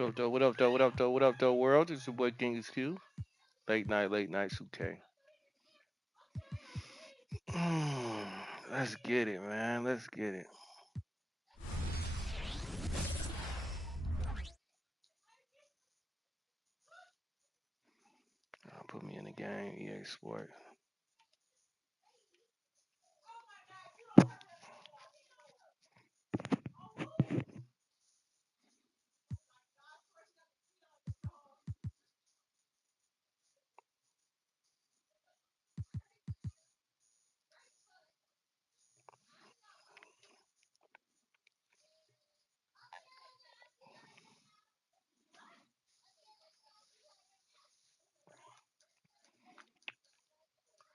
What up, though? What up, though? What up, though? What up, though, world? It's your boy KingisQ. Late night, okay. Let's get it, man. Let's get it. Put me in the game, EA Sport.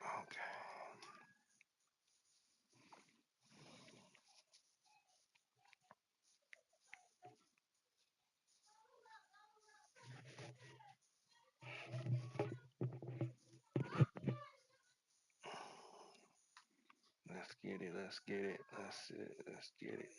Okay. Let's get it. Let's get it. Let's get it.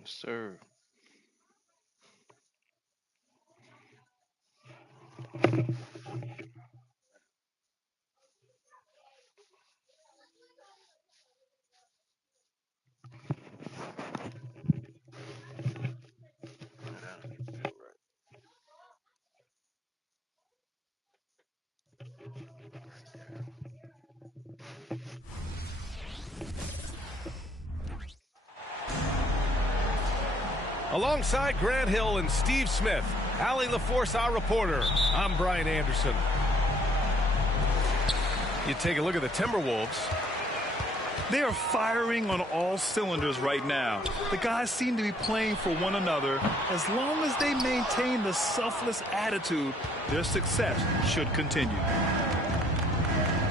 Yes, sir. Alongside Grant Hill and Steve Smith, Allie LaForce, our reporter, I'm Brian Anderson. You take a look at the Timberwolves. They are firing on all cylinders right now. The guys seem to be playing for one another. As long as they maintain the selfless attitude, their success should continue.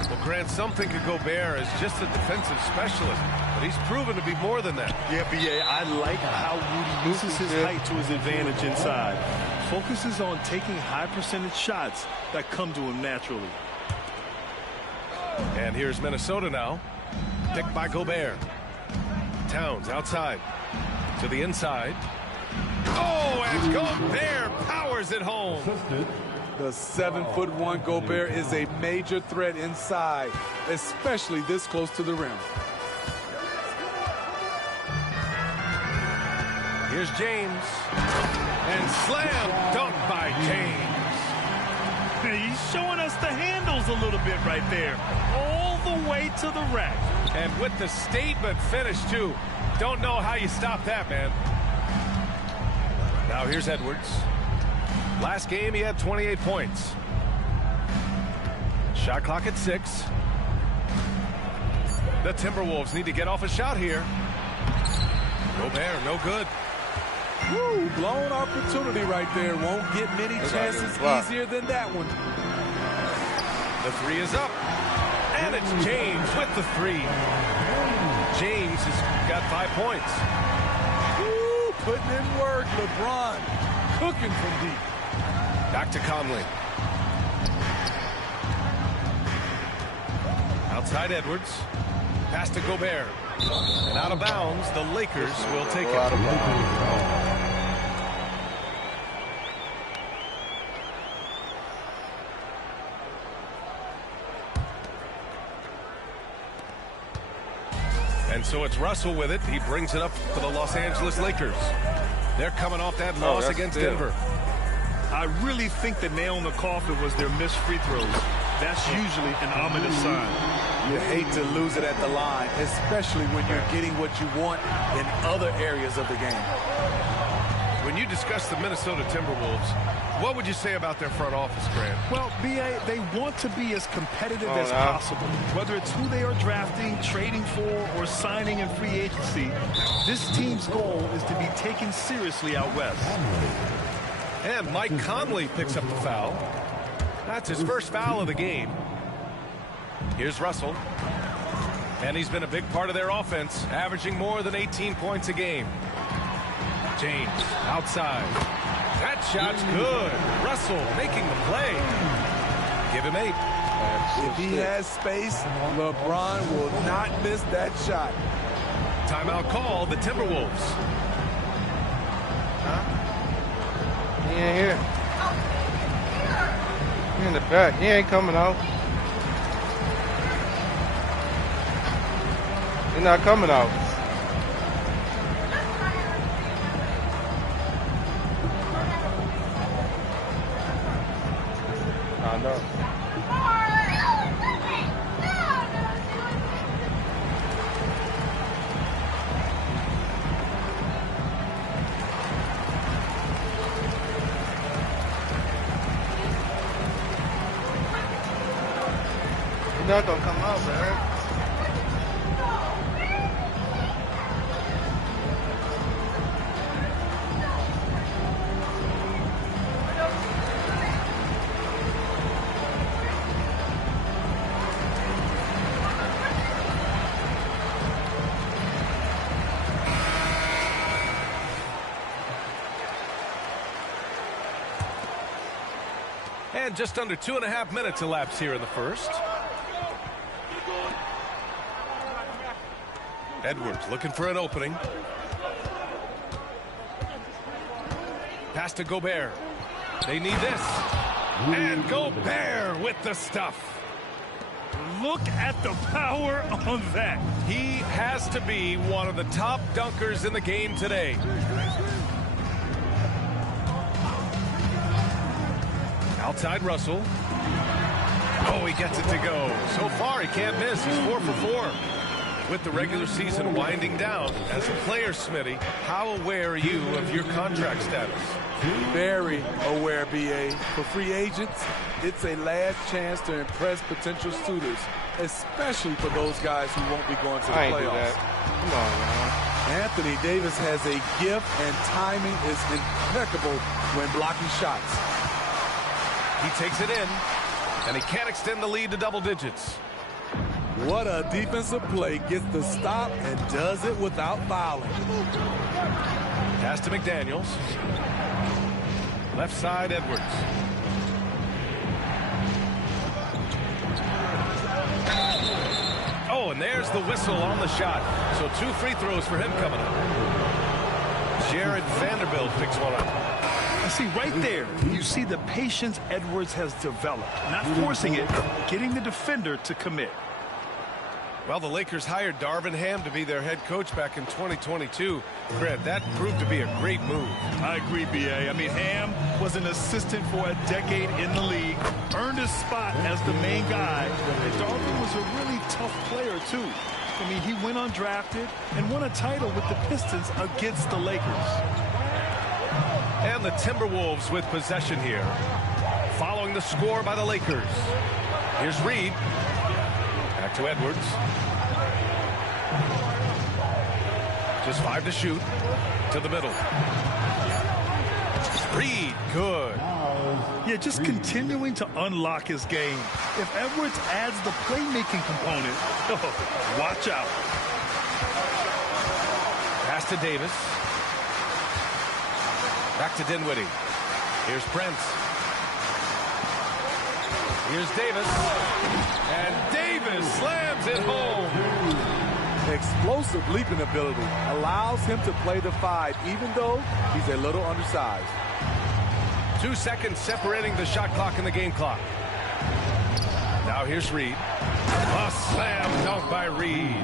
Well, Grant, some think of Gobert as just a defensive specialist, but he's proven to be more than that. Yeah, B.A., I like how Rudy uses his height to his advantage inside. Focuses on taking high percentage shots that come to him naturally. And here's Minnesota now. Picked by Gobert. Towns outside. To the inside. Oh, and Gobert powers it home. The 7'1" Gobert is a major threat inside, especially this close to the rim. Here's James. And slam dunk by James. He's showing us the handles a little bit right there. All the way to the rack. And with the statement finish, too. Don't know how you stop that, man. Now here's Edwards. Last game, he had 28 points. Shot clock at 6. The Timberwolves need to get off a shot here. Gobert, no good. Woo, blown opportunity right there. Won't get many chances easier than that one. The 3 is up. And it's James with the 3. James has got 5 points. Woo, putting in work. LeBron cooking from deep. Back to Conley. Outside Edwards. Pass to Gobert. And out of bounds, the Lakers will take it. And so it's Russell with it. He brings it up for the Los Angeles Lakers. They're coming off that loss against Denver. I really think the nail in the coffin was their missed free throws. That's usually an ominous sign. You hate to lose it at the line, especially when you're getting what you want in other areas of the game. When you discuss the Minnesota Timberwolves, what would you say about their front office, Grant? Well, B.A., they want to be as competitive as possible. Whether it's who they are drafting, trading for, or signing in free agency, this team's goal is to be taken seriously out west. And Mike Conley picks up the foul. That's his first foul of the game. Here's Russell. And he's been a big part of their offense, averaging more than 18 points a game. James outside. That shot's good. Russell making the play. Give him 8. If he has space, LeBron will not miss that shot. Timeout call, the Timberwolves. He ain't here. He in the back. He ain't coming out. He's not coming out. I know. He's not gonna come out, man. And just under 2.5 minutes elapsed here in the first. Edwards looking for an opening. Pass to Gobert. They need this. And Gobert with the stuff. Look at the power on that. He has to be one of the top dunkers in the game today. Outside Russell. Oh, he gets it to go. So far, he can't miss. He's 4 for 4. With the regular season winding down, as a player, Smitty, how aware are you of your contract status? Very aware, BA. For free agents, it's a last chance to impress potential suitors, especially for those guys who won't be going to the I ain't do playoffs. that. Come on, man. Anthony Davis has a gift, and timing is impeccable when blocking shots. He takes it in, and he can't extend the lead to double digits. What a defensive play. Gets the stop and does it without fouling. Pass to McDaniels. Left side, Edwards. Oh, and there's the whistle on the shot. So 2 free throws for him coming up. Jared Vanderbilt picks one up. I see right there, you see the patience Edwards has developed. Not forcing it, getting the defender to commit. Well, the Lakers hired Darvin Ham to be their head coach back in 2022. Grant, that proved to be a great move. I agree, B.A. I mean, Ham was an assistant for a decade in the league, earned his spot as the main guy, and Darvin was a really tough player, too. I mean, he went undrafted and won a title with the Pistons against the Lakers. And the Timberwolves with possession here, following the score by the Lakers. Here's Reed. Back to Edwards. Just 5 to shoot. To the middle. Reed, good. Yeah, just continuing to unlock his game. If Edwards adds the playmaking component, oh, watch out. Pass to Davis. Back to Dinwiddie. Here's Prince. Here's Davis. And Davis slams it home. Explosive leaping ability allows him to play the 5, even though he's a little undersized. 2 seconds separating the shot clock and the game clock. Now here's Reed. A slam dunk by Reed.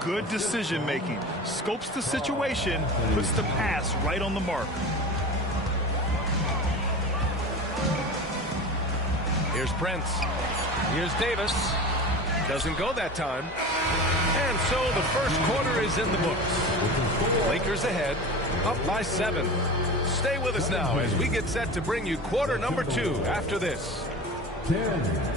Good decision making. Scopes the situation, puts the pass right on the mark. Here's Prince. Here's Davis. Doesn't go that time. And so the first quarter is in the books. Lakers ahead, up by 7. Stay with us now as we get set to bring you quarter number 2 after this. 10.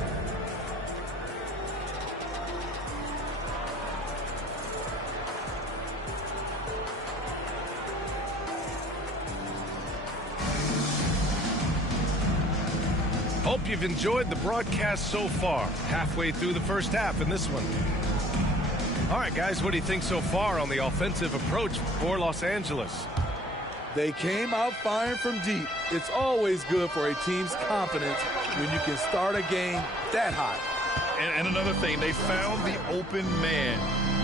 Hope you've enjoyed the broadcast so far. Halfway through the first half in this one. All right, guys, what do you think so far on the offensive approach for Los Angeles? They came out firing from deep. It's always good for a team's confidence when you can start a game that hot. And another thing, they found the open man.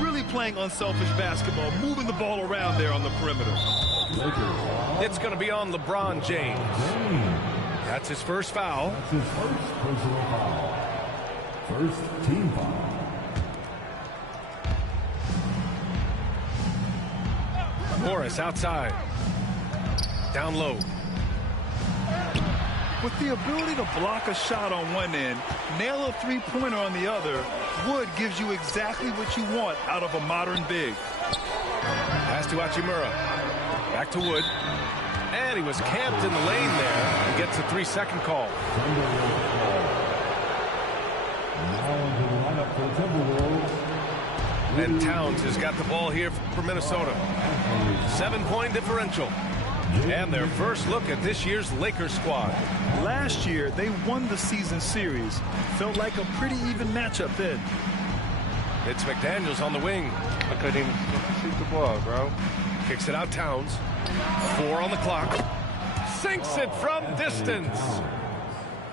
Really playing unselfish basketball, moving the ball around there on the perimeter. It's going to be on LeBron James. That's his first foul. That's his first personal foul. First team foul. Morris outside. Down low. With the ability to block a shot on one end, nail a three-pointer on the other, Wood gives you exactly what you want out of a modern big. Pass to Hachimura. Back to Wood. And he was camped in the lane there. He gets a 3-second call. Now into the lineup for the Timberwolves. And Towns has got the ball here for Minnesota. 7-point differential. And their first look at this year's Lakers squad. Last year, they won the season series. Felt like a pretty even matchup then. It's McDaniels on the wing. I couldn't even shoot the ball, bro. Kicks it out Towns. 4 on the clock. Sinks it from distance.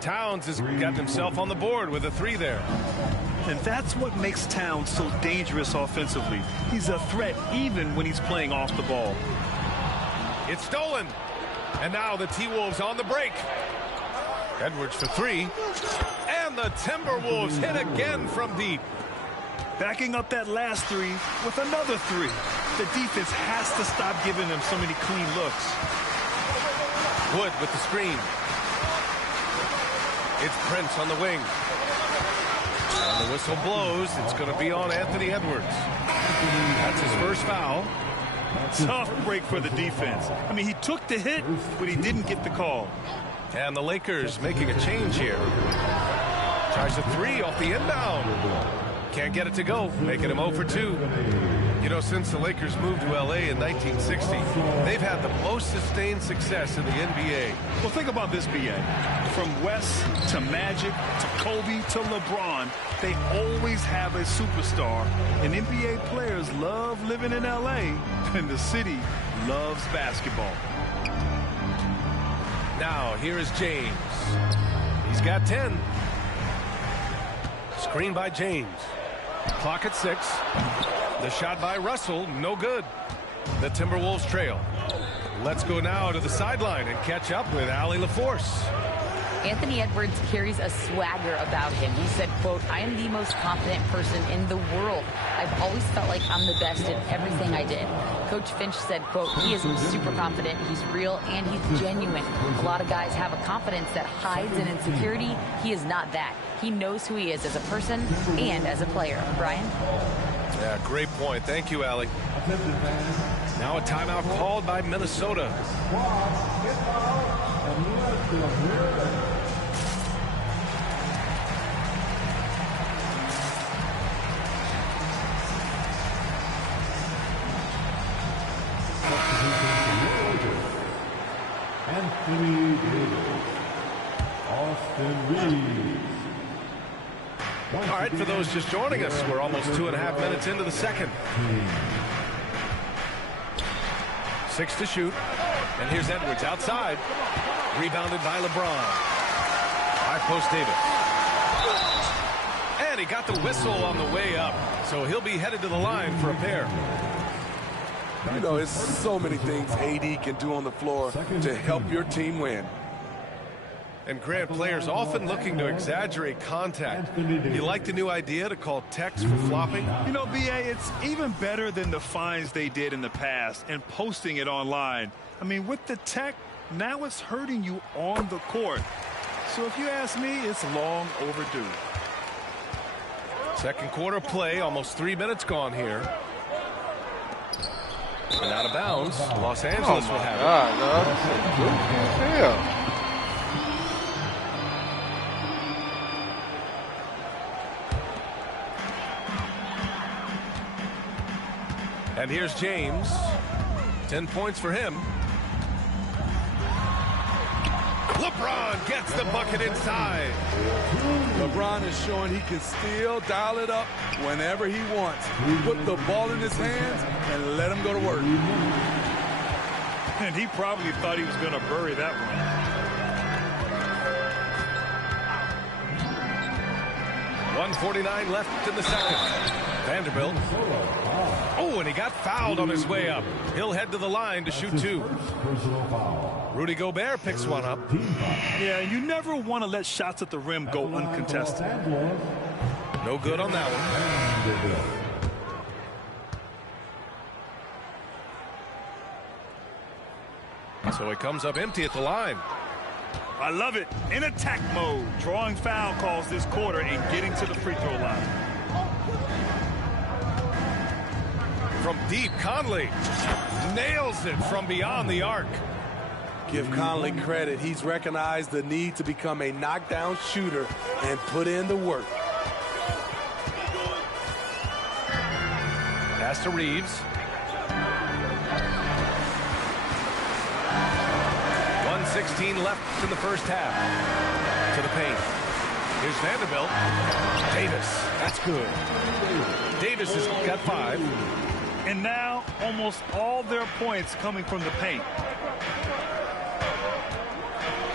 Towns has gotten himself on the board with a 3 there. And that's what makes Towns so dangerous offensively. He's a threat even when he's playing off the ball. It's stolen. And now the T-Wolves on the break. Edwards for 3. And the Timberwolves hit again from deep. Backing up that last 3 with another 3. The defense has to stop giving them so many clean looks. Wood with the screen. It's Prince on the wing. And the whistle blows. It's going to be on Anthony Edwards. That's his first foul. Tough break for the defense. I mean, he took the hit, but he didn't get the call. And the Lakers making a change here. Tries a 3 off the inbound. Can't get it to go, making him 0 for 2. You know, since the Lakers moved to L.A. in 1960, they've had the most sustained success in the NBA. Well, think about this, B.A. From West to Magic to Kobe to LeBron, they always have a superstar. And NBA players love living in L.A., and the city loves basketball. Now, here is James. He's got 10. Screen by James. Clock at 6. The shot by Russell, no good. The Timberwolves trail. Let's go now to the sideline and catch up with Allie LaForce. Anthony Edwards carries a swagger about him. He said, quote, "I am the most confident person in the world. I've always felt like I'm the best at everything I did." Coach Finch said, quote, "He is super confident, he's real, and he's genuine. A lot of guys have a confidence that hides an insecurity. He is not that. He knows who he is as a person and as a player." Brian? Yeah, great point. Thank you, Allie. Now a timeout called by Minnesota. Anthony Davis. Austin Reeves. All right, for those just joining us, we're almost 2.5 minutes into the second. 6 to shoot. And here's Edwards outside. Rebounded by LeBron. High post Davis. And he got the whistle on the way up. So he'll be headed to the line for a pair. You know, it's so many things AD can do on the floor to help your team win. And Grant, players often looking to exaggerate contact. You like the new idea to call techs for flopping? You know, B.A., it's even better than the fines they did in the past and posting it online. I mean, with the tech, now it's hurting you on the court. So if you ask me, it's long overdue. Second quarter play, almost 3 minutes gone here. And out of bounds, Los Angeles will have it. Yeah. And here's James. 10 points for him. LeBron gets the bucket inside. LeBron is showing he can still dial it up whenever he wants. Put the ball in his hands and let him go to work. And he probably thought he was going to bury that one. 1:49 left in the second. Vanderbilt. Oh, and he got fouled on his way up. He'll head to the line to shoot two. Rudy Gobert picks one up. Yeah, you never want to let shots at the rim go uncontested. No good on that one. So he comes up empty at the line. I love it. In attack mode. Drawing foul calls this quarter and getting to the free throw line. From deep, Conley nails it from beyond the arc. Give Conley credit. He's recognized the need to become a knockdown shooter and put in the work. Pass to Reeves. 1:16 left in the first half. To the paint. Here's Vanderbilt. Davis. That's good. Davis has got 5. And now almost all their points coming from the paint.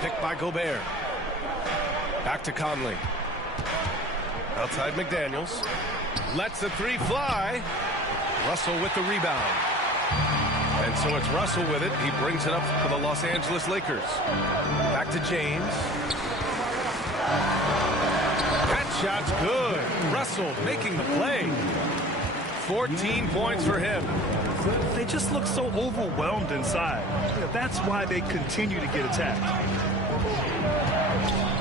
Picked by Gobert. Back to Conley. Outside McDaniels. Lets the 3 fly. Russell with the rebound. And so it's Russell with it. He brings it up for the Los Angeles Lakers. Back to James. That shot's good. Russell making the play. 14 points for him. They just look so overwhelmed inside. That's why they continue to get attacked.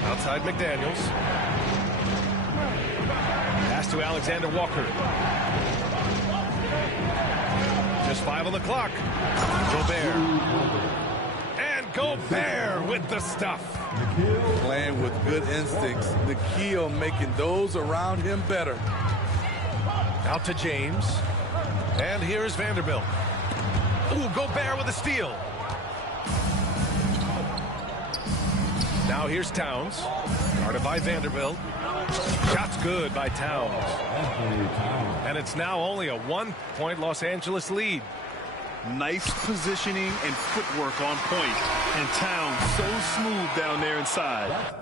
Outside McDaniels. Pass to Alexander Walker. Just 5 on the clock. Gobert. And Gobert with the stuff. Playing with good instincts. The key on making those around him better. Out to James. And here's Vanderbilt. Ooh, Gobert with a steal. Now here's Towns. Guarded by Vanderbilt. Shot's good by Towns. And it's now only a 1-point Los Angeles lead. Nice positioning and footwork on point. And Towns so smooth down there inside.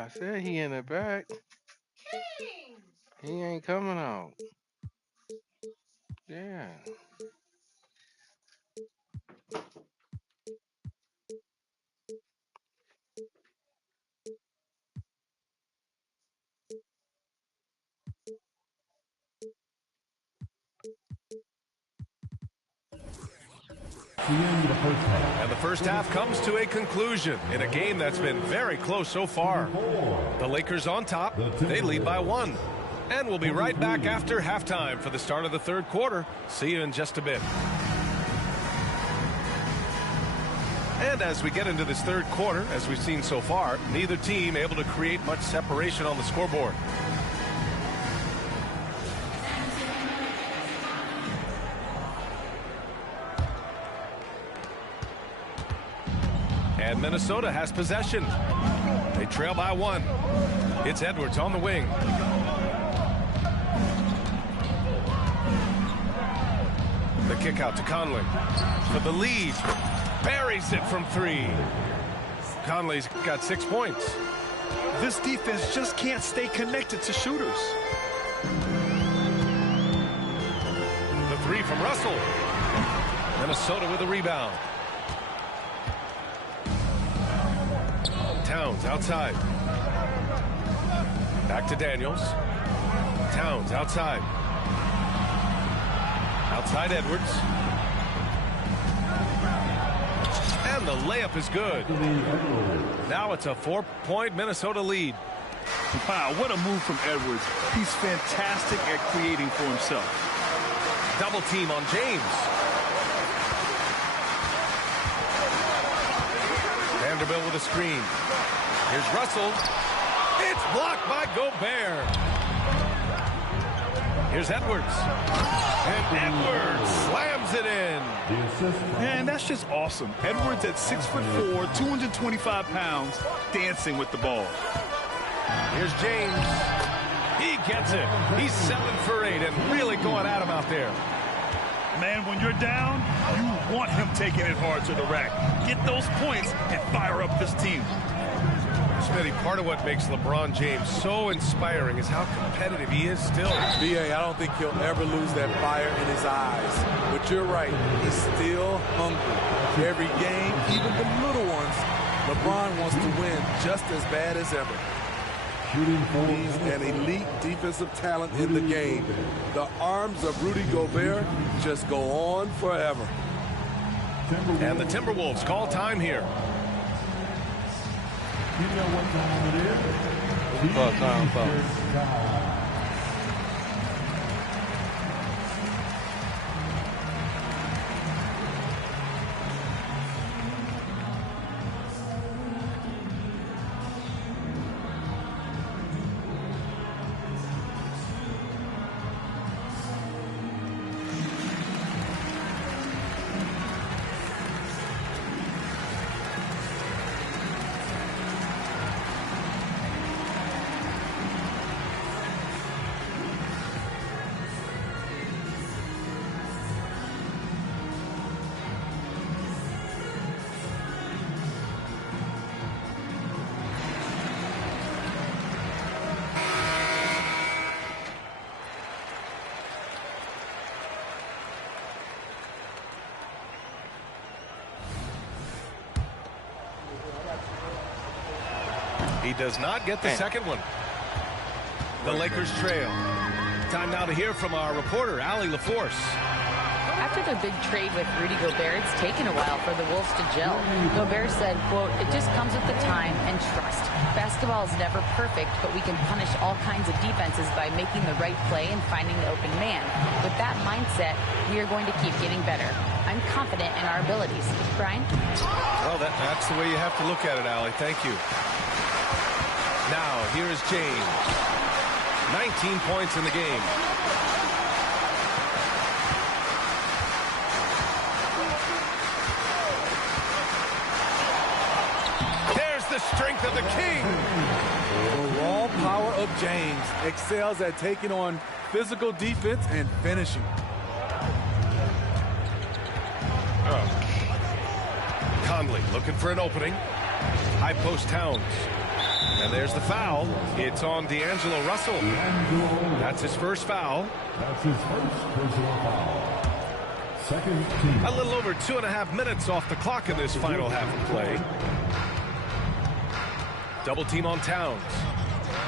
I said he in the back. He ain't coming out. Yeah. the end of the first half. And the first half comes to a conclusion in a game that's been very close so far. The Lakers on top. They lead by 1. And we'll be right back after halftime for the start of the third quarter. See you in just a bit. And as we get into this third quarter, as we've seen so far, neither team able to create much separation on the scoreboard. And Minnesota has possession. They trail by 1. It's Edwards on the wing. The kick out to Conley for the lead. Buries it from 3. Conley's got 6 points. This defense just can't stay connected to shooters. The 3 from Russell. Minnesota with a rebound. Towns outside. Back to Daniels. Towns outside. Outside Edwards. And the layup is good. Now it's a 4-point Minnesota lead. Wow, what a move from Edwards. He's fantastic at creating for himself. Double team on James. Vanderbilt with a screen. Here's Russell. It's blocked by Gobert. Here's Edwards. And Edwards slams it in. Man, that's just awesome. Edwards at 6'4", 225 pounds, dancing with the ball. Here's James. He gets it. He's 7 for 8 and really going at him out there. Man, when you're down, you want him taking it hard to the rack. Get those points and fire up this team. Smitty, part of what makes LeBron James so inspiring is how competitive he is still. B.A., I don't think he'll ever lose that fire in his eyes. But you're right, he's still hungry. Every game, even the little ones, LeBron wants to win just as bad as ever. He's an elite defensive talent in the game. The arms of Rudy Gobert just go on forever. And the Timberwolves call time here. You know what time it is? Time. He does not get the second one. The Lakers trail. Time now to hear from our reporter, Allie LaForce. After their big trade with Rudy Gobert, it's taken a while for the Wolves to gel. Gobert said, quote, "It just comes with the time and trust. Basketball is never perfect, but we can punish all kinds of defenses by making the right play and finding the open man. With that mindset, we are going to keep getting better. I'm confident in our abilities." Brian? Well, that's the way you have to look at it, Allie. Thank you. Now, here is James. 19 points in the game. There's the strength of the king. The raw power of James excels at taking on physical defense and finishing. Conley looking for an opening. High post Towns. And there's the foul. It's on D'Angelo Russell. That's his first foul. That's his first personal foul. Second team. A little over 2.5 minutes off the clock in this final half of play. Double team on Towns.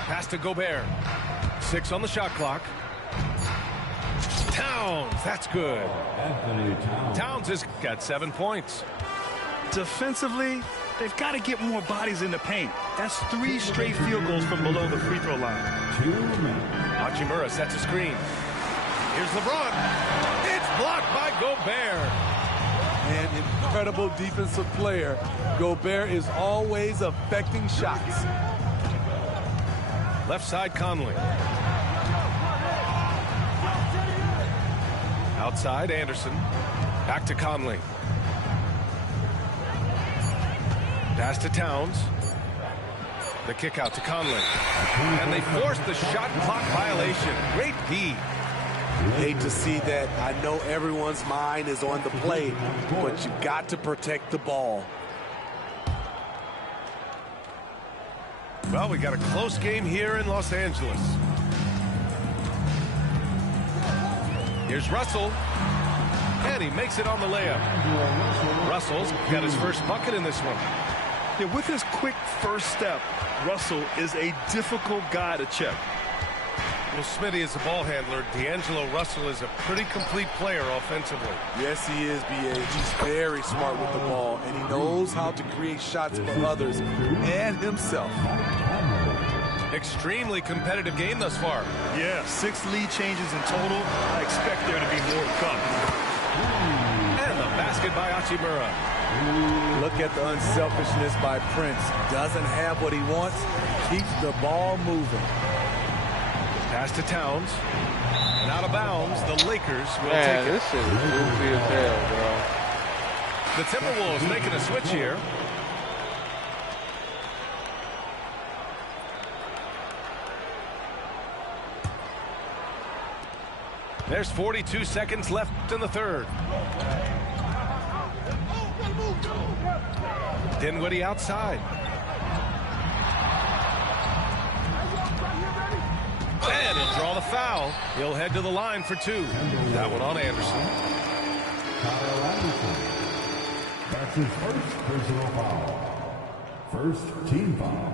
Pass to Gobert. 6 on the shot clock. Towns, that's good. Anthony Towns. Towns has got 7 points. Defensively, they've got to get more bodies in the paint. That's 3 straight field goals from below the free throw line. 2 minutes. Hachimura sets a screen. Here's LeBron. It's blocked by Gobert. An incredible defensive player. Gobert is always affecting shots. Left side, Conley. Outside, Anderson. Back to Conley. Pass to Towns. The kick out to Conley. And they force the shot clock violation. Great D. Hate to see that. I know everyone's mind is on the play, but you got to protect the ball. Well, we got a close game here in Los Angeles. Here's Russell. And he makes it on the layup. Russell's got his first bucket in this one. Yeah, with his quick first step, Russell is a difficult guy to check. Well, Smitty is the ball handler. D'Angelo Russell is a pretty complete player offensively. Yes, he is, B.A. He's very smart with the ball, and he knows how to create shots for others and himself. Extremely competitive game thus far. Yeah, 6 lead changes in total. I expect there to be more to come. And the basket by Hachimura. Look at the unselfishness by Prince. Doesn't have what he wants, keeps the ball moving. Pass to Towns. And out of bounds, the Lakers will Man, take it. this shit is goofy as hell, bro. The Timberwolves making a switch here. There's 42 seconds left in the third. Dinwiddie outside. And he'll draw the foul. He'll head to the line for 2. That one on Anderson. Kyle Anderson. That's his first personal foul. First team foul.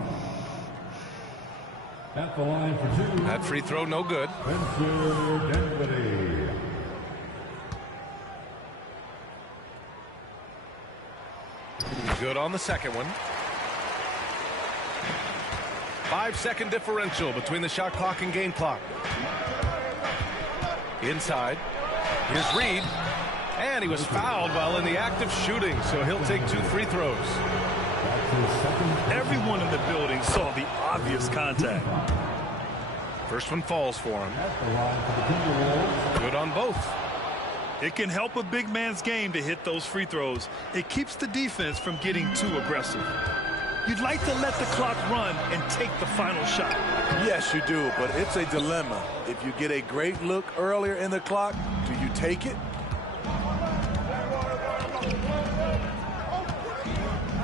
At the line for 2. That free throw no good. Spencer Dinwiddie. Good on the second one. 5-second differential between the shot clock and game clock. Inside. Here's Reed. And he was fouled while in the act of shooting, so he'll take 2 free throws. Everyone in the building saw the obvious contact. First one falls for him. Good on both. It can help a big man's game to hit those free throws. It keeps the defense from getting too aggressive. You'd like to let the clock run and take the final shot. Yes, you do, but it's a dilemma. If you get a great look earlier in the clock, do you take it?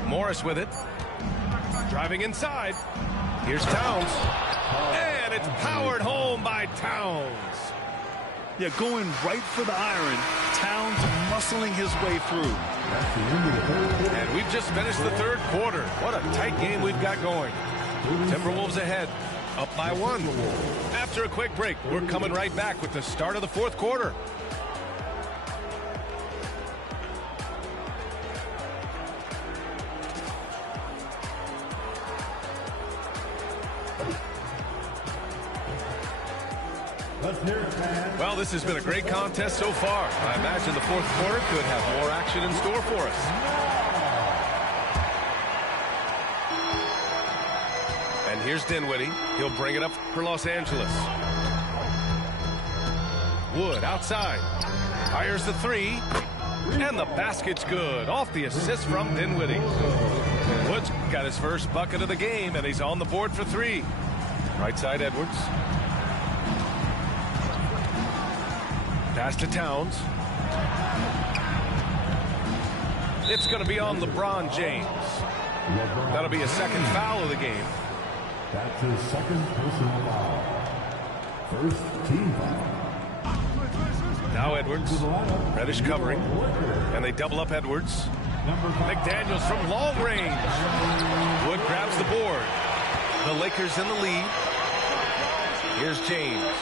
Morris with it. Driving inside. Here's Towns. And it's powered home by Towns. Yeah, going right for the iron. Towns muscling his way through. And we've just finished the third quarter. What a tight game we've got going. Timberwolves ahead, up by 1. After a quick break, we're coming right back with the start of the fourth quarter. Well, this has been a great contest so far. I imagine the fourth quarter could have more action in store for us. And here's Dinwiddie. He'll bring it up for Los Angeles. Wood outside. Fires the 3. And the basket's good. Off the assist from Dinwiddie. Wood's got his first bucket of the game, and he's on the board for 3. Right side, Edwards. Pass to Towns. It's going to be on LeBron James. That'll be a second foul of the game. That's his second personal foul. First team foul. Now Edwards. Reddish covering. And they double up Edwards. McDaniels from long range. Wood grabs the board. The Lakers in the lead. Here's James.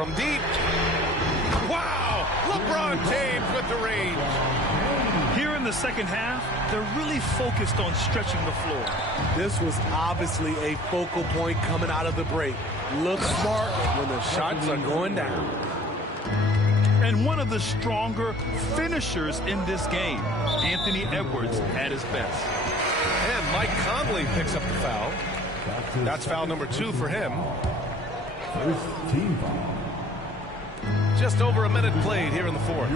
from deep. Wow! LeBron James with the range. Here in the second half, they're really focused on stretching the floor. This was obviously a focal point coming out of the break. Look smart when the shots are going down. And one of the stronger finishers in this game, Anthony Edwards, at his best. And Mike Conley picks up the foul. That's foul number 2 for him. First team foul. Just over a minute played here in the fourth.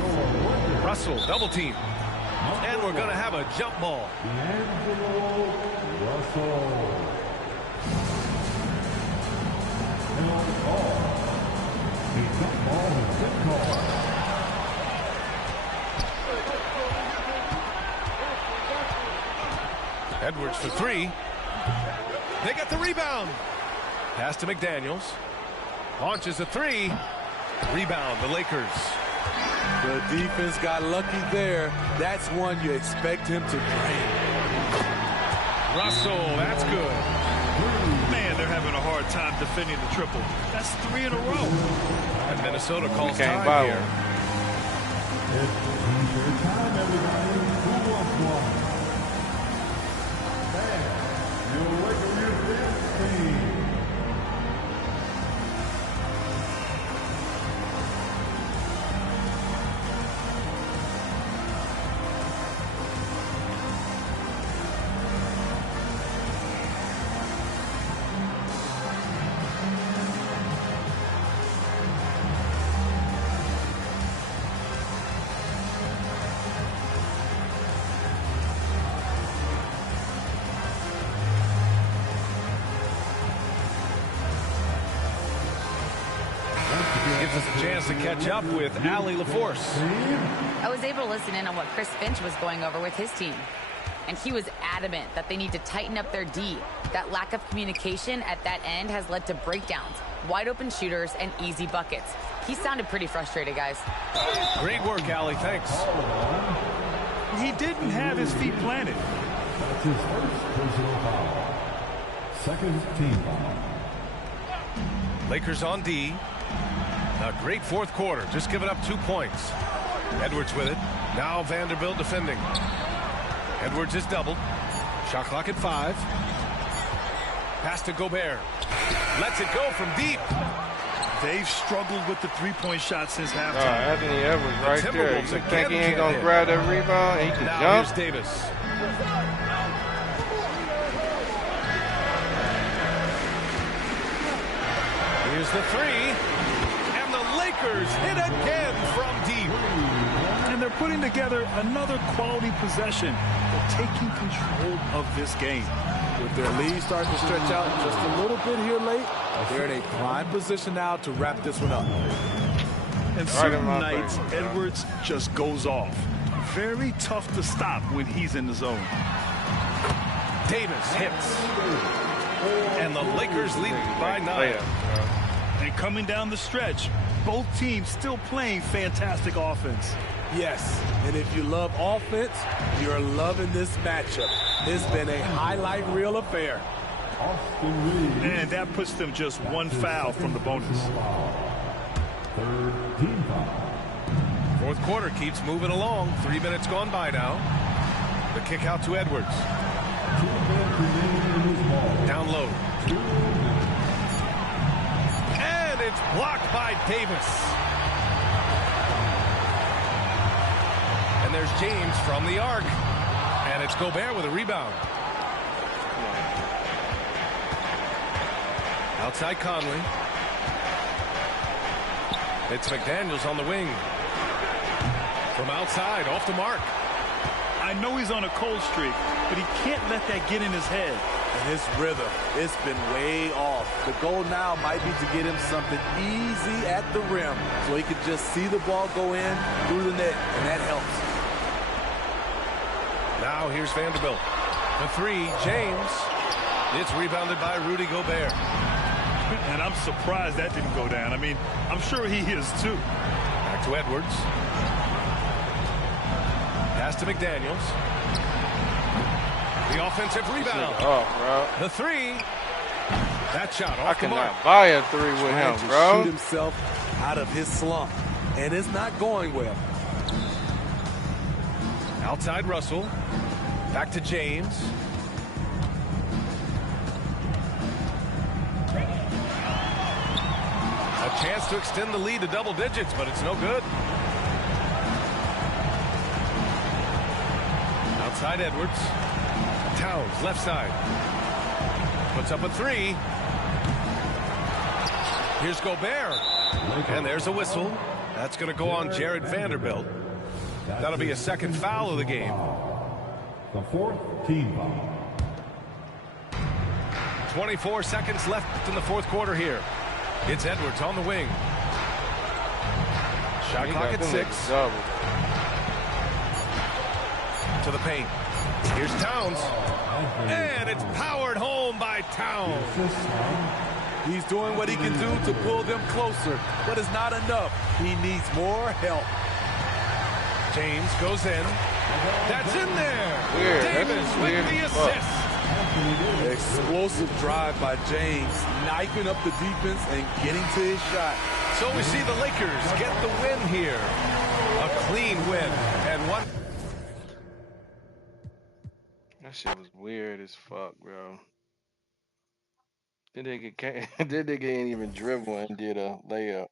Russell, double team. And we're going to have a jump ball. D'Angelo Russell. No call. A jump ball has been called. Edwards for 3. They got the rebound. Pass to McDaniels. Launches a 3. Rebound, the Lakers. The defense got lucky there. That's one you expect him to drain. Russell, that's good. Man, they're having a hard time defending the triple. That's 3 in a row. And Minnesota calls Can't time foul. here. It's your time, everybody. Who wants one? Man, you'll wake up your dance team. Gives us a chance to catch up with Allie LaForce. I was able to listen in on what Chris Finch was going over with his team. And he was adamant that they need to tighten up their D. That lack of communication at that end has led to breakdowns, wide open shooters, and easy buckets. He sounded pretty frustrated, guys. Great work, Allie. Thanks. He didn't have his feet planted. That's his first personal foul. Second team foul. Lakers on D. A great fourth quarter. Just giving up 2 points. Edwards with it. Now Vanderbilt defending. Edwards is doubled. Shot clock at 5. Pass to Gobert. Lets it go from deep. They've struggled with the three-point shot since halftime. Anthony Edwards right there. You Timberwolves think again he ain't can't gonna hit. grab that rebound? He can Now jump. here's Davis. Here's the 3. And the Lakers hit again from deep. And they're putting together another quality possession. They're taking control of this game. With their lead starting to stretch out just a little bit here late, they're in a prime position now to wrap this one up. And in certain my nights, face. Edwards just goes off. Very tough to stop when he's in the zone. Davis hits. And the Lakers lead by 9. Layup. And coming down the stretch, both teams still playing fantastic offense. Yes, and if you love offense, you're loving this matchup. It's been a highlight reel affair. And that puts them just one foul from the bonus. Third team foul. Fourth quarter keeps moving along. 3 minutes gone by now. The kick out to Edwards. Down low. And it's blocked by Davis. And there's James from the arc. And it's Gobert with a rebound. Outside Conley. It's McDaniels on the wing. From outside, off the mark. I know he's on a cold streak, but he can't let that get in his head. And his rhythm, it's been way off. The goal now might be to get him something easy at the rim so he could just see the ball go in through the net, and that helps. Now here's Vanderbilt. The 3, James. It's rebounded by Rudy Gobert. And I'm surprised that didn't go down. I mean, I'm sure he is too. Back to Edwards. Pass to McDaniels. The offensive rebound. Oh, bro. The 3. That shot I off the mark. cannot buy a 3 with Trying him, to bro. shoot himself out of his slump, and it's not going well. Outside Russell. Back to James. A chance to extend the lead to double digits, but it's no good. Outside Edwards. Towns, left side. Puts up a three. Here's Gobert. And there's a whistle. That's going to go on Jared Vanderbilt. That'll be a second foul of the game. The fourth team foul. 24 seconds left in the fourth quarter here. It's Edwards on the wing. Shot clock at 6. To the paint. Here's Towns. And it's powered home by Towns. He's doing what he can do to pull them closer, but it's not enough. He needs more help. James goes in. That's in there. Weird. Davis That's with weird the as fuck. assist. Explosive drive by James, knifing up the defense and getting to his shot. So we see the Lakers get the win here. A clean win. And one. That shit was weird as fuck, bro. Then they ain't even dribble and did a layup.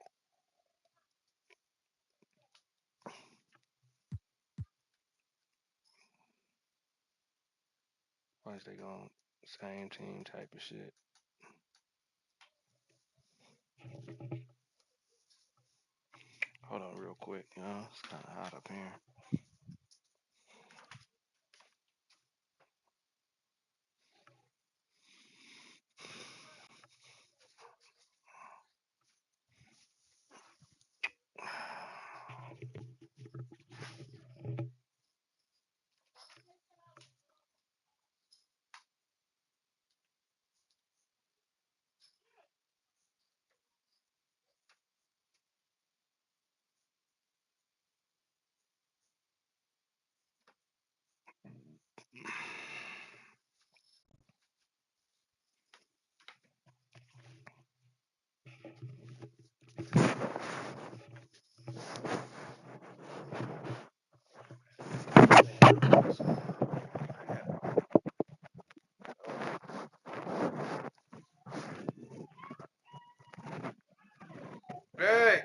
Once they going same team type of shit. Hold on real quick, you know, it's kind of hot up here. Hey!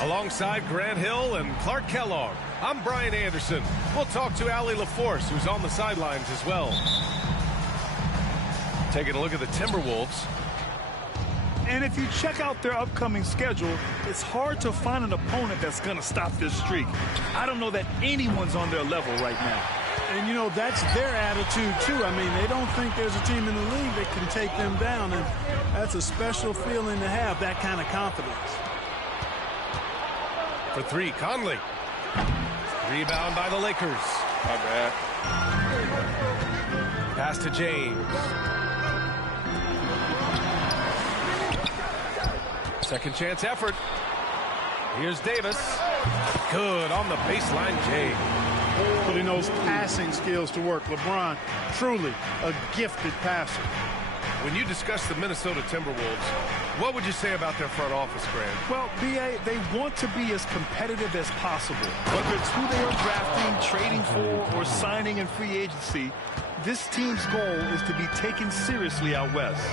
Alongside Grant Hill and Clark Kellogg, I'm Brian Anderson. We'll talk to Allie LaForce, who's on the sidelines as well. Taking a look at the Timberwolves. And if you check out their upcoming schedule, it's hard to find an opponent that's going to stop this streak. I don't know that anyone's on their level right now. And, you know, that's their attitude, too. I mean, they don't think there's a team in the league that can take them down, and that's a special feeling to have, that kind of confidence. For three, Conley. Rebound by the Lakers. My bad. Pass to James. Second chance effort. Here's Davis. Good on the baseline, Jay. Putting those passing skills to work. LeBron, truly a gifted passer. When you discuss the Minnesota Timberwolves, what would you say about their front office, Grant? Well, B.A., they want to be as competitive as possible. Whether it's who they are drafting, trading for, or signing in free agency, this team's goal is to be taken seriously out west.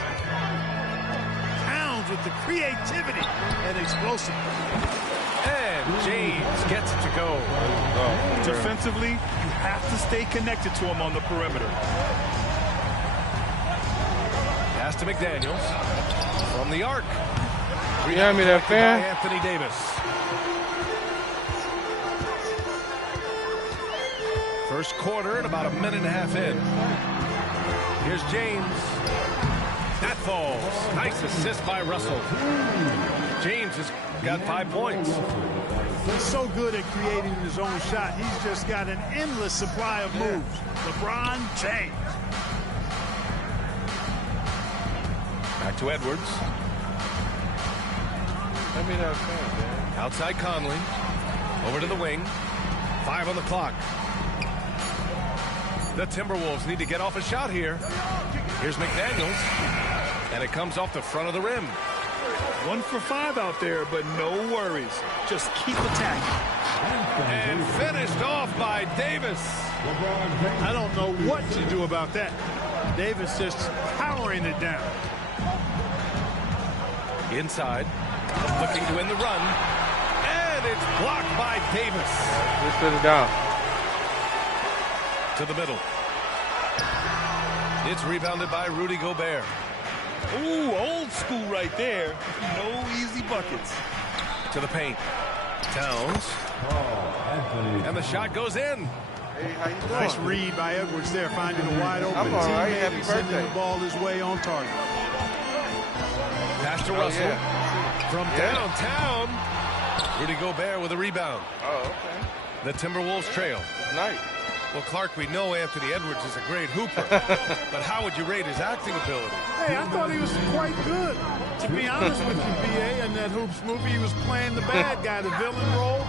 Towns with the creativity and explosiveness. And James gets it to go. Defensively, you have to stay connected to him on the perimeter. Pass to McDaniels. From the arc. You hand me that By fan? Anthony Davis. First quarter and about a minute and a half in. Here's James. That falls. Nice assist by Russell. James has got 5 points. He's so good at creating his own shot. He's just got an endless supply of moves. LeBron James. Back to Edwards. Let me have fun, man. Outside Conley. Over to the wing. 5 on the clock. The Timberwolves need to get off a shot here. Here's McDaniels. And it comes off the front of the rim. 1 for 5 out there, but no worries. Just keep attacking. And finished off by Davis. I don't know what to do about that. Davis just powering it down. Inside. Looking to win the run. And it's blocked by Davis. Just put it down. To the middle. It's rebounded by Rudy Gobert. Ooh, old school right there. No easy buckets. To the paint. Towns. And the shot goes in. Hey, how you doing? Nice read by Edwards there, finding a wide open I'm all right. teammate Happy and sending birthday. the ball his way on target. Pass to Oh, Russell. yeah. From downtown. Rudy Gobert with a rebound. Oh, okay. The Timberwolves trail. Nice. Well, Clark, we know Anthony Edwards is a great hooper. But how would you rate his acting ability? Hey, I thought he was quite good. To be honest with you, B.A., in that Hoops movie, he was playing the bad guy, the villain role.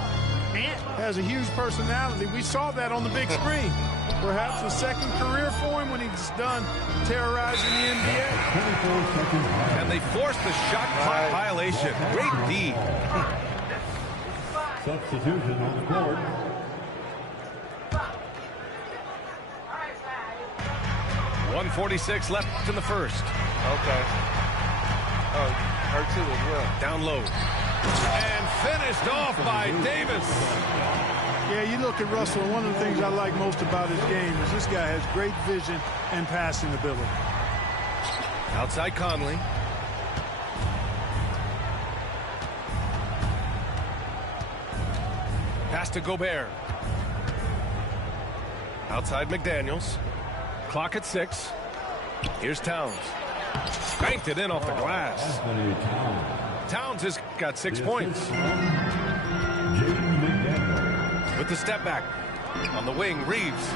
Ant has a huge personality. We saw that on the big screen. Perhaps a second career for him when he's done terrorizing the NBA. And they forced the shot clock violation. Great D. Substitution on the court. .146 left in the first. Okay. Oh, her too as well. Down low. And finished off by Davis. Yeah, you look at Russell, and one of the things I like most about his game is this guy has great vision and passing ability. Outside Conley. Pass to Gobert. Outside McDaniels. Clock at 6. Here's Towns. Banked it in off the glass. Towns has got 6 points. With the step back. On the wing, Reeves.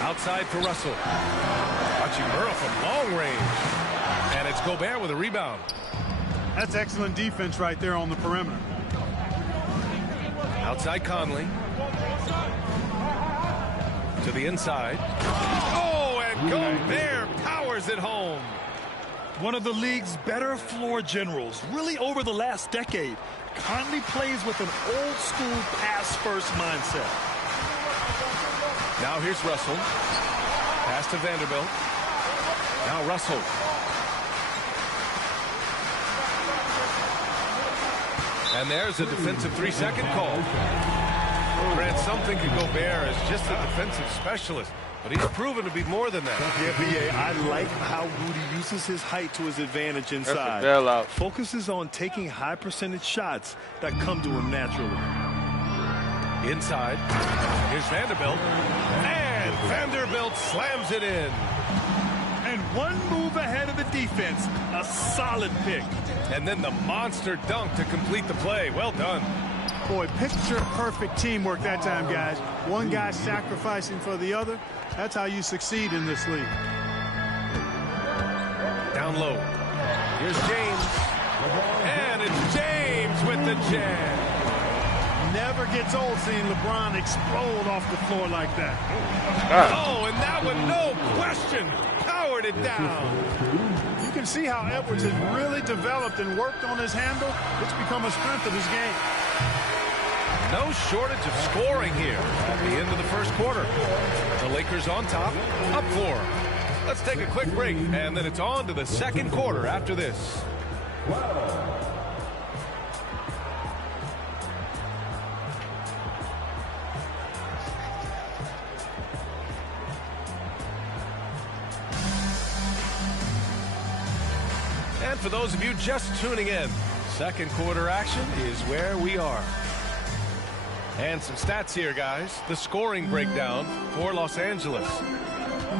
Outside for Russell. Hachimura from long range. And it's Gobert with a rebound. That's excellent defense right there on the perimeter. Outside Conley. To the inside. Oh, and Gobert powers it home. One of the league's better floor generals, really over the last decade. Conley plays with an old-school pass-first mindset. Now here's Russell. Pass to Vanderbilt. Now Russell. And there's a defensive 3-second call. Grant, some think of Gobert as just a defensive specialist, but he's proven to be more than that. Yeah, B.A., I like how Rudy uses his height to his advantage inside. Bailout. Focuses on taking high percentage shots that come to him naturally. Inside. Here's Vanderbilt. And Vanderbilt slams it in. And one move ahead of the defense. A solid pick. And then the monster dunk to complete the play. Well done. Boy, picture-perfect teamwork that time, guys. One guy sacrificing for the other. That's how you succeed in this league. Down low. Here's James. And it's James with the jam. Never gets old seeing LeBron explode off the floor like that. Oh, and that one, no question, powered it down. You can see how Edwards has really developed and worked on his handle. It's become a strength of his game. No shortage of scoring here at the end of the first quarter. The Lakers on top, up 4. Let's take a quick break, and then it's on to the second quarter after this. And for those of you just tuning in, second quarter action is where we are. And some stats here, guys. The scoring breakdown for Los Angeles.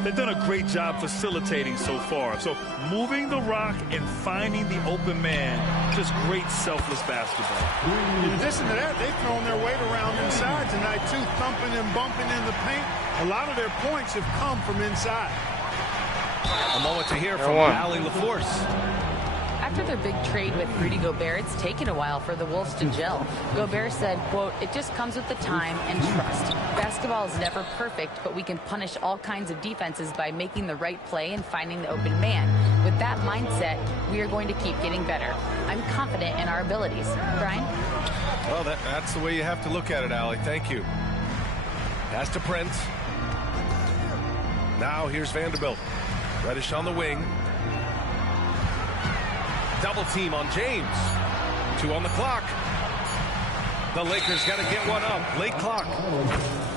They've done a great job facilitating so far. So moving the rock and finding the open man, just great selfless basketball. In addition to that, they've thrown their weight around inside tonight, too, thumping and bumping in the paint. A lot of their points have come from inside. A moment to hear from Allie LaForce. after their big trade with Rudy Gobert, it's taken a while for the Wolves to gel. Gobert said, quote, "It just comes with the time and trust. Basketball is never perfect, but we can punish all kinds of defenses by making the right play and finding the open man. With that mindset, we are going to keep getting better. I'm confident in our abilities." Brian? Well, that's the way you have to look at it, Allie. Thank you. Pass to Prince. Now here's Vanderbilt. Reddish on the wing. Double team on James. 2 on the clock. The Lakers got to get one up. Late clock.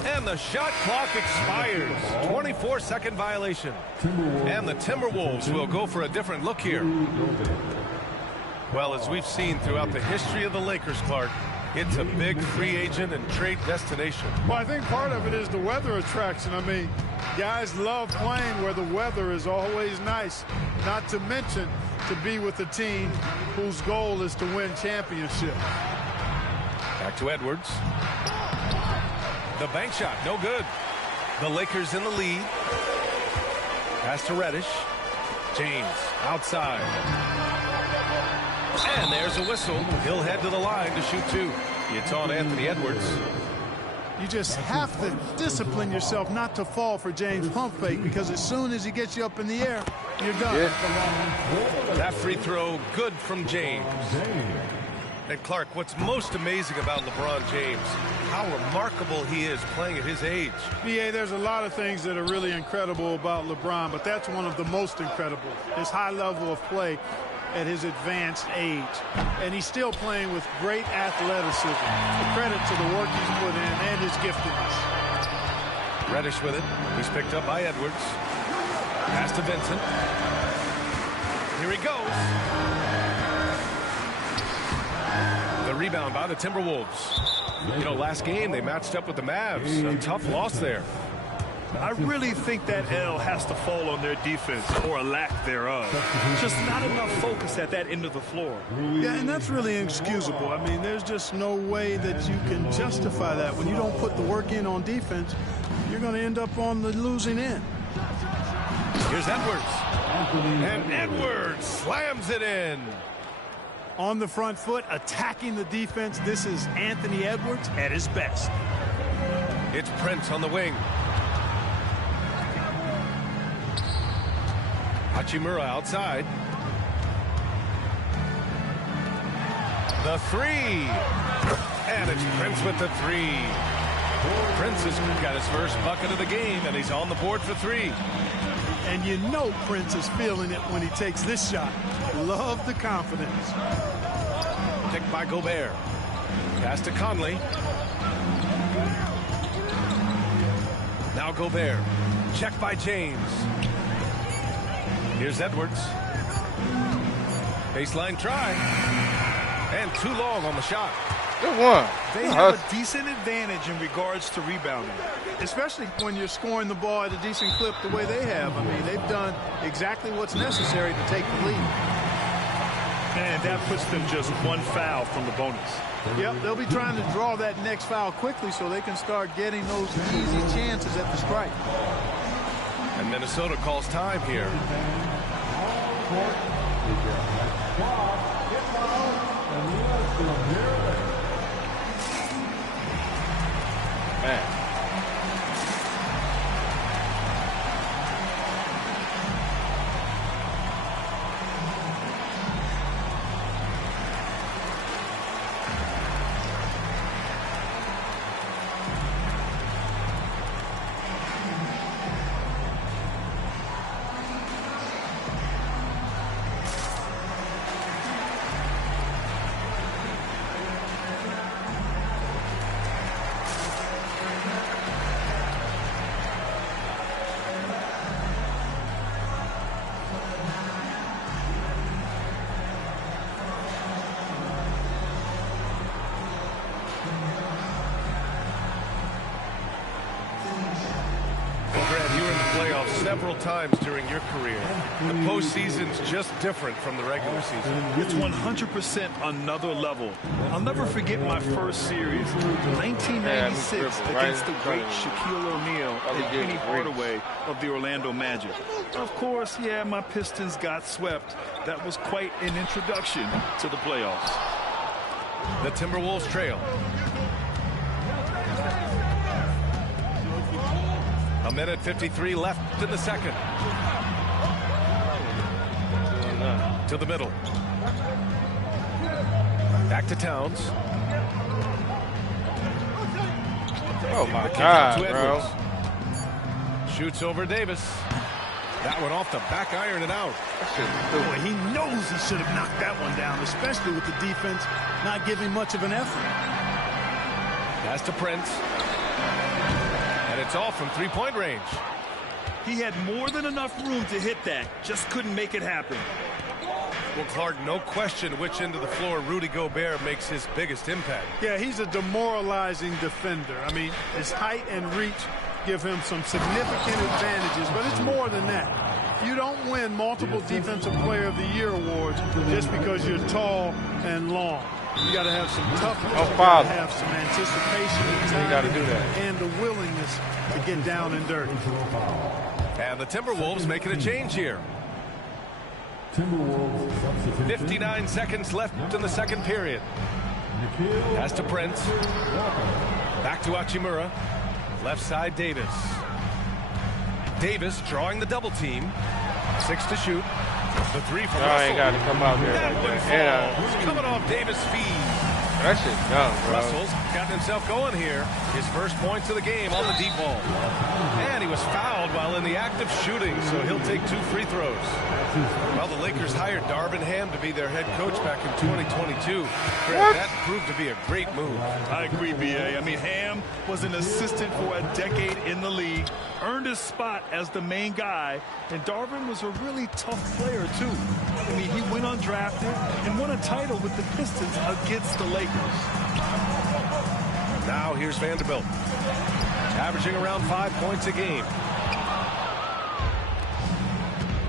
And the shot clock expires. 24-second violation. And the Timberwolves will go for a different look here. Well, as we've seen throughout the history of the Lakers, Clark, it's a big free agent and trade destination. Well, I think part of it is the weather attraction. I mean, guys love playing where the weather is always nice, not to mention to be with a team whose goal is to win championship. Back to Edwards. The bank shot, no good. The Lakers in the lead. Pass to Reddish. James outside. And there's a whistle. He'll head to the line to shoot 2. It's on Anthony Edwards. You just have to discipline yourself not to fall for James' pump fake, because as soon as he gets you up in the air, you're done. Yeah. That free throw, good from James. And Clark, what's most amazing about LeBron James, how remarkable he is playing at his age. BA, there's a lot of things that are really incredible about LeBron, but that's one of the most incredible. His high level of play at his advanced age. And he's still playing with great athleticism. A credit to the work he's put in and his giftedness. Reddish with it. He's picked up by Edwards. Pass to Vincent. Here he goes. The rebound by the Timberwolves. You know, last game they matched up with the Mavs. A tough loss there. I really think that L has to fall on their defense, or a lack thereof. Just not enough focus at that end of the floor. Yeah, and that's really inexcusable. I mean, there's just no way that you can justify that. When you don't put the work in on defense, you're going to end up on the losing end. Here's Edwards. And Edwards slams it in. On the front foot, attacking the defense. This is Anthony Edwards at his best. It's Prince on the wing. Hachimura outside. The 3. And it's Prince with the 3. Prince has got his first bucket of the game, and he's on the board for 3. And you know Prince is feeling it when he takes this shot. Love the confidence. Picked by Gobert. Pass to Conley. Now Gobert. Checked by James. Here's Edwards. Baseline try. And too long on the shot. Good one. They have a decent advantage in regards to rebounding. Especially when you're scoring the ball at a decent clip the way they have. I mean, they've done exactly what's necessary to take the lead. And that puts them just 1 foul from the bonus. Yep, they'll be trying to draw that next foul quickly so they can start getting those easy chances at the strike. And Minnesota calls time here. Man. several times during your career. The postseason's just different from the regular season. It's 100% another level. I'll never forget my first series, 1996, against the great Shaquille O'Neal and Penny Hardaway of the Orlando Magic. Of course, yeah, my Pistons got swept. That was quite an introduction to the playoffs. The Timberwolves trail. A minute 53 left in the second. To the middle. Back to Towns. Oh my God, bro. Shoots over Davis. That one off the back iron and out. Boy, he knows he should have knocked that one down, especially with the defense not giving much of an effort. Pass to Prince. And it's off from three-point range. He had more than enough room to hit that, just couldn't make it happen. Well, Clark, no question which end of the floor Rudy Gobert makes his biggest impact. Yeah, he's a demoralizing defender. I mean, his height and reach give him some significant advantages, but it's more than that. You don't win multiple Defensive Player of the Year awards just because you're tall and long. You got to have some toughness. You got to have some anticipation and time. You got to do that. And the willingness to get down and dirty. And the Timberwolves making a change here. 59 seconds left in the second period. Pass to Prince. Back to Hachimura. Left side, Davis. Davis drawing the double team. 6 to shoot. The three from Russell. I ain't got to come out there That like one that. falls. Coming off Davis' feed. That shit's dumb, bro. Russell's gotten himself going here. His first points of the game on the deep ball. And he was fouled while in the act of shooting, so he'll take 2 free throws. Well, the Lakers hired Darvin Ham to be their head coach back in 2022. That proved to be a great move. I agree, B.A. I mean, Ham was an assistant for a decade in the league, earned his spot as the main guy, and Darvin was a really tough player, too. I mean, he went undrafted and won a title with the Pistons against the Lakers. Now here's Vanderbilt, averaging around 5 points a game.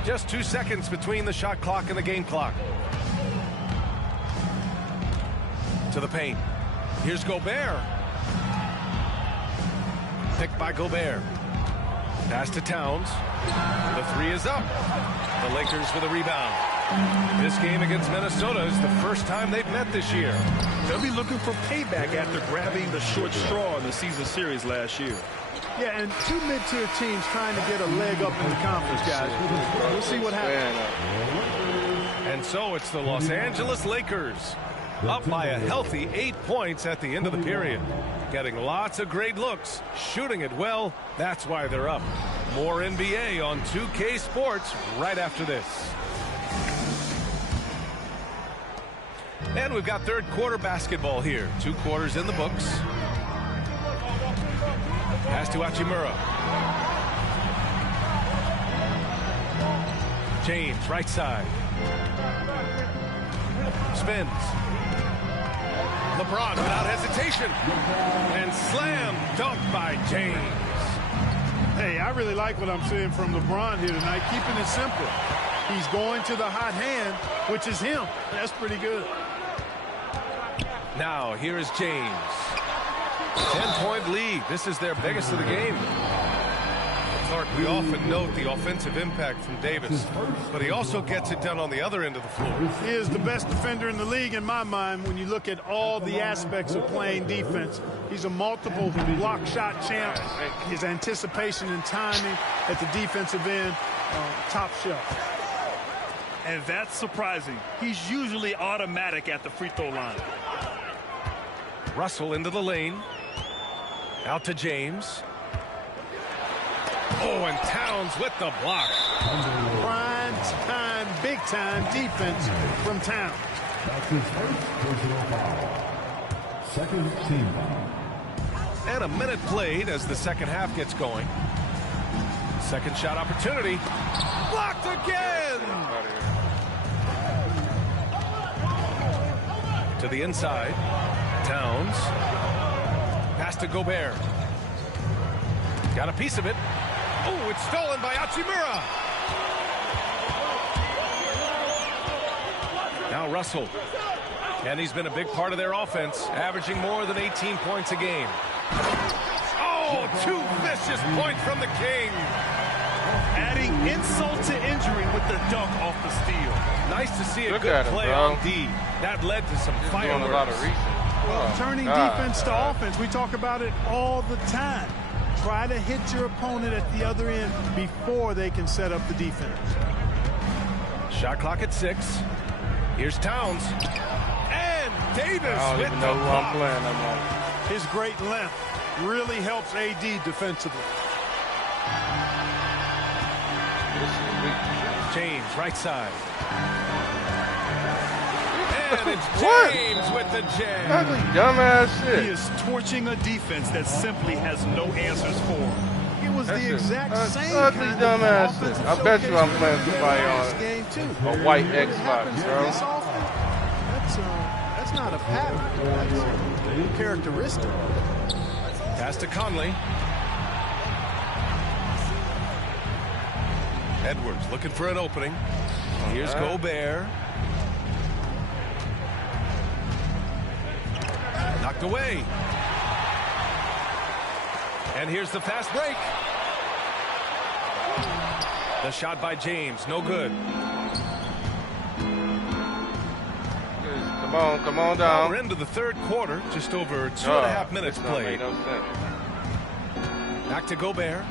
Just 2 seconds between the shot clock and the game clock. To the paint. Here's Gobert. Picked by Gobert. Pass to Towns. The three is up. The Lakers with a rebound. This game against Minnesota is the first time they've met this year. They'll be looking for payback after grabbing the short straw in the season series last year. Yeah, and 2 mid-tier teams trying to get a leg up in the conference, guys. We'll see what happens. And so it's the Los Angeles Lakers, up by a healthy 8 points at the end of the period. Getting lots of great looks, shooting it well. That's why they're up. More NBA on 2K Sports right after this. And we've got third quarter basketball here. 2 quarters in the books. Pass to Hachimura. James, right side. Spins. LeBron without hesitation. And slam dunked by James. Hey, I really like what I'm seeing from LeBron here tonight, keeping it simple. He's going to the hot hand, which is him. That's pretty good. Now, here is James. 10-point lead. This is their biggest of the game. Clark, we often note the offensive impact from Davis, but he also gets it done on the other end of the floor. He is the best defender in the league in my mind when you look at all the aspects of playing defense. He's a multiple block shot champ. His anticipation and timing at the defensive end, top shelf. And that's surprising. He's usually automatic at the free throw line. Russell into the lane. Out to James. Oh, and Towns with the block. Prime time, big time defense from Towns. That's his first personal foul. Second team foul. And a minute played as the second half gets going. Second shot opportunity. Blocked again. To the inside. Towns. Pass to Gobert. Got a piece of it. Oh, it's stolen by Hachimura. Now Russell. And he's been a big part of their offense, averaging more than 18 points a game. Oh, two vicious points from the King. Adding insult to injury with the dunk off the steal. Nice to see a Look good at him, play bro. on D. That led to some He's doing a lot of fireworks. reaching. Well, Oh, turning God. defense to offense, we talk about it all the time. Try to hit your opponent at the other end before they can set up the defense. Shot clock at 6. Here's Towns. And Davis I don't with even the know who I'm block. playing. I'm like, His great length really helps AD defensively. this is weak. James, right side. And it's What? James with the jam. Ugly, dumbass He shit. is torching a defense that simply has no answers for him. It was That's the just exact same ugly kind dumbass of offensive shit. I bet you I'm showcase playing we somebody get on last game too. a white When it Xbox, happens bro. this often, that's not a pattern. That's a characteristic. Pass to Conley. Edwards looking for an opening. Here's Gobert. Knocked away. And here's the fast break. The shot by James, no good. Come on We're down. into the third quarter, just over 2.5 minutes this don't played. make no sense. Back to Gobert.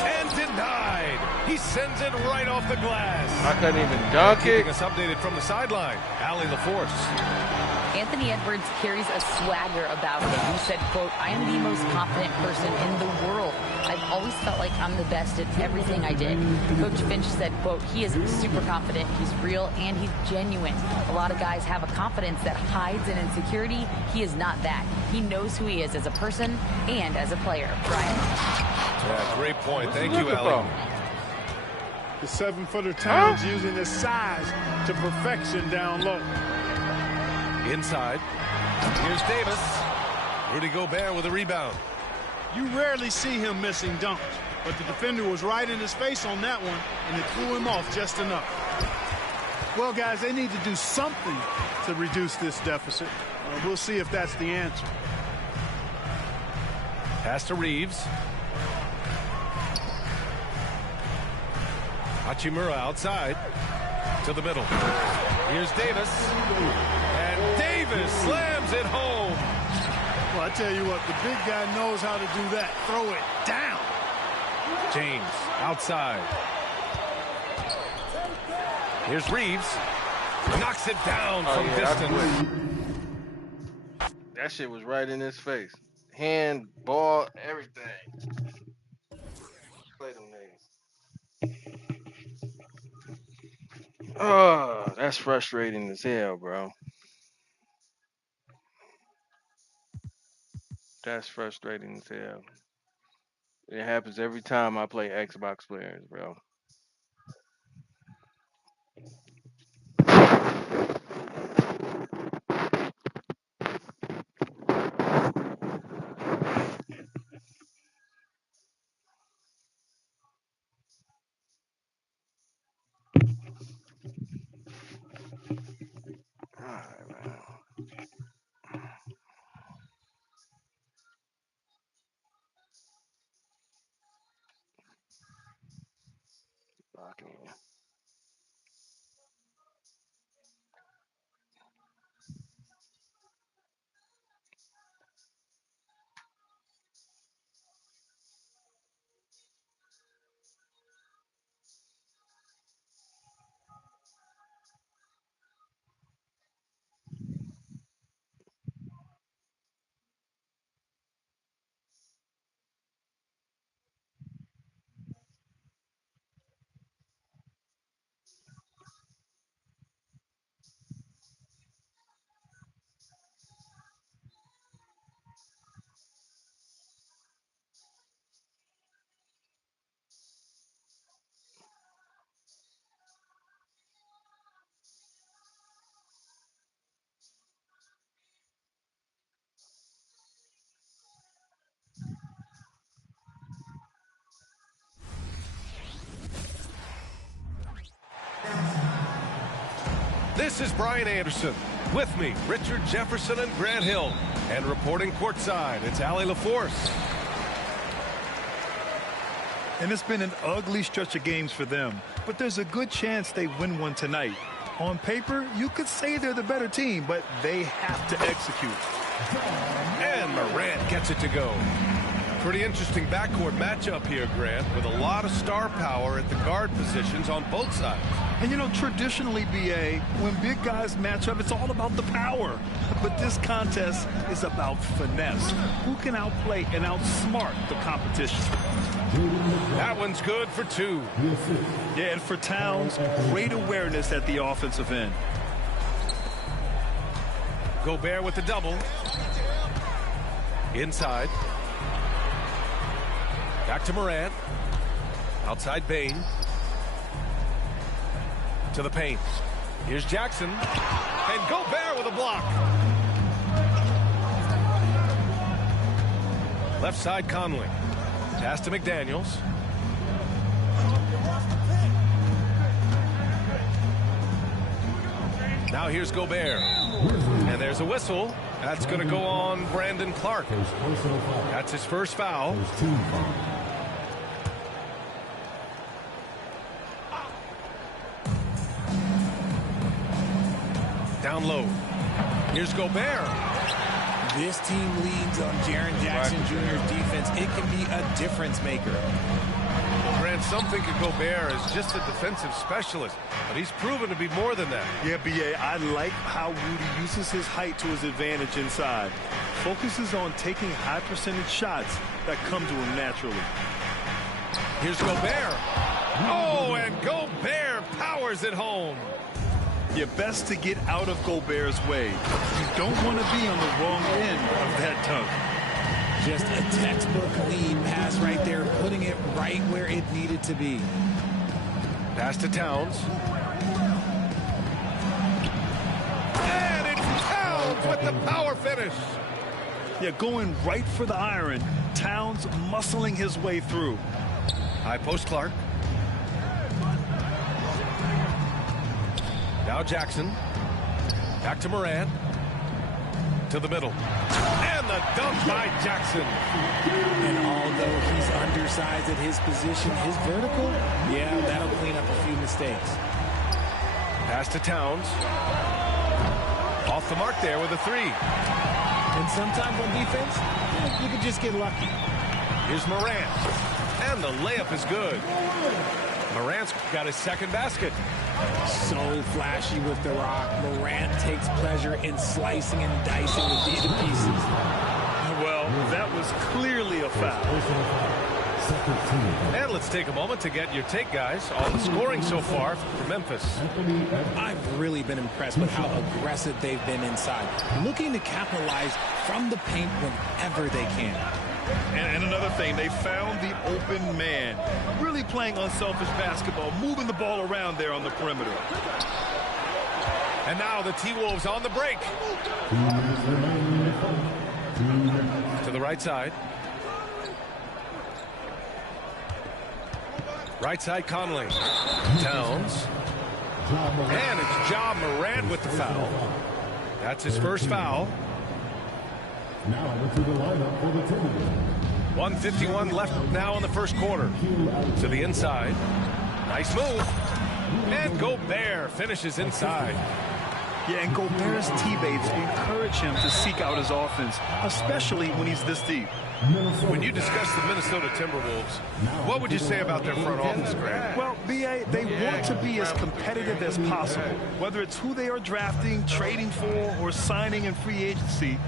And denied. He sends it right off the glass. I couldn't even dunk it. Keeping us updated from the sideline. Allie LaForce. Anthony Edwards carries a swagger about him. He said, quote, I am the most confident person in the world. I've always felt like I'm the best at everything I did. Coach Finch said, quote, he is super confident, he's real, and he's genuine. A lot of guys have a confidence that hides in insecurity. He is not that. He knows who he is as a person and as a player. Brian? Yeah, great point. Thank What's you, he looking Allie. The 7-footer Towns using his size to perfection down low. Inside. Here's Davis. Rudy Gobert with a rebound. You rarely see him missing dunks, but the defender was right in his face on that one, and it threw him off just enough. Well, guys, they need to do something to reduce this deficit. We'll see if that's the answer. Pass to Reeves. Hachimura outside. To the middle. Here's Davis. And Davis slams it home. Well, I tell you what, the big guy knows how to do that. Throw it down. James outside. Here's Reeves. Knocks it down from distance. That shit was right in his face. Hand, ball, everything. Play them niggas. Oh, that's frustrating as hell, bro. That's frustrating as hell. It happens every time I play Xbox players, bro. Alright, man. Rocking. This is Brian Anderson. With me, Richard Jefferson and Grant Hill. And reporting courtside, it's Allie LaForce. And it's been an ugly stretch of games for them, but there's a good chance they win one tonight. On paper, you could say they're the better team, but they have to execute. And Morant gets it to go. Pretty interesting backcourt matchup here, Grant, with a lot of star power at the guard positions on both sides. And you know, traditionally, BA, when big guys match up, it's all about the power. But this contest is about finesse. Who can outplay and outsmart the competition? That one's good for two. Yeah, and for Towns, great awareness at the offensive end. Gobert with the double. Inside. Back to Morant. Outside Bain. To the paint. Here's Jackson. And Gobert with a block. Left side Conley. Pass to McDaniels. Now here's Gobert. And there's a whistle. That's going to go on Brandon Clark. That's his first foul. Down low. Here's Gobert. This team leans on Jaren Jackson Jr.'s defense. It can be a difference maker. Grant, some think of Gobert as just a defensive specialist, but he's proven to be more than that. Yeah, BA, I like how Rudy uses his height to his advantage inside. Focuses on taking high percentage shots that come to him naturally. Here's Gobert. Oh, and Gobert powers it home. You're best to get out of Gobert's way. You don't want to be on the wrong end of that dunk. Just a textbook lead pass right there, putting it right where it needed to be. Pass to Towns. And it's Towns with the power finish. Yeah, going right for the iron. Towns muscling his way through. High post Clark. Now Jackson. Back to Morant. To the middle. And the dunk by Jackson. And although he's undersized at his position, his vertical, yeah, that'll clean up a few mistakes. Pass to Towns. Off the mark there with a three. And sometimes on defense, you can just get lucky. Here's Morant. And the layup is good. Morant's got his second basket. So flashy with the rock. Morant takes pleasure in slicing and dicing the D to pieces. Well, that was clearly a foul. And let's take a moment to get your take, guys, on the scoring so far for Memphis. I've really been impressed with how aggressive they've been inside, looking to capitalize from the paint whenever they can. And another thing, they found the open man. Really playing unselfish basketball, moving the ball around there on the perimeter. And now the T-Wolves on the break. To the right side. Right side Conley. Towns. And it's Ja Morant with the foul. That's his first foul. Now into the lineup for the Timberwolves. 1:51 left now in the first quarter. To the inside. Nice move. And Gobert finishes inside. Yeah, and Gobert's teammates encourage him to seek out his offense, especially when he's this deep. When you discuss the Minnesota Timberwolves, what would you say about their front office, Grant? Well, BA, they want to be as competitive as possible. Whether it's who they are drafting, trading for, or signing in free agency,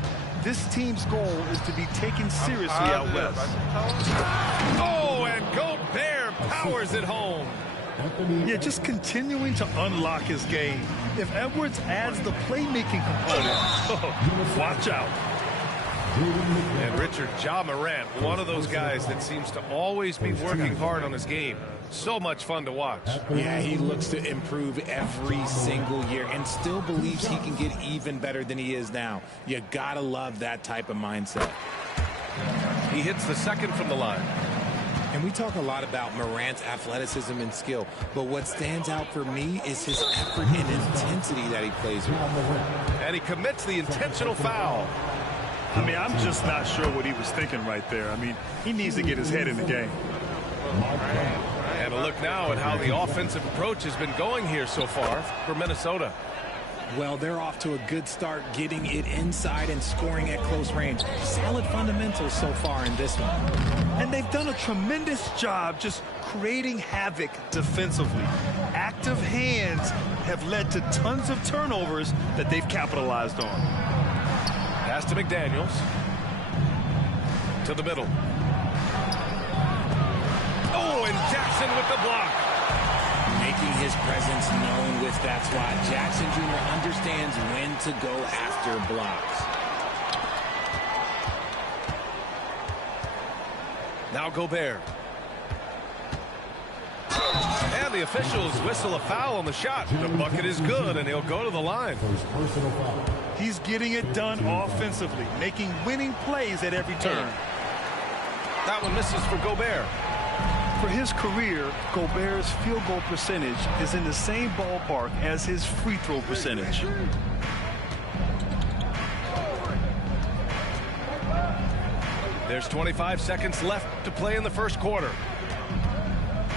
this team's goal is to be taken seriously out west. Oh, and Gobert powers it home. Yeah, just continuing to unlock his game. If Edwards adds the playmaking component, watch out. And Richard, Ja Morant, one of those guys that seems to always be working hard on his game. So much fun to watch. Yeah, he looks to improve every single year and still believes he can get even better than he is now. You gotta love that type of mindset. He hits the second from the line. And we talk a lot about Morant's athleticism and skill, but what stands out for me is his effort and intensity that he plays with. And he commits the intentional foul. I mean, I'm just not sure what he was thinking right there. I mean, he needs to get his head in the game. And a look now at how the offensive approach has been going here so far for Minnesota. Well, they're off to a good start, getting it inside and scoring at close range. Solid fundamentals so far in this one. And they've done a tremendous job just creating havoc defensively. Active hands have led to tons of turnovers that they've capitalized on. Pass to McDaniels. To the middle. Oh, and Jackson with the block. Making his presence known with that swat. Jackson Jr. understands when to go after blocks. Now Gobert. And the officials whistle a foul on the shot. The bucket is good, and he'll go to the line. He's getting it done offensively, making winning plays at every turn. That one misses for Gobert. For his career, Gobert's field goal percentage is in the same ballpark as his free throw percentage. There's 25 seconds left to play in the first quarter.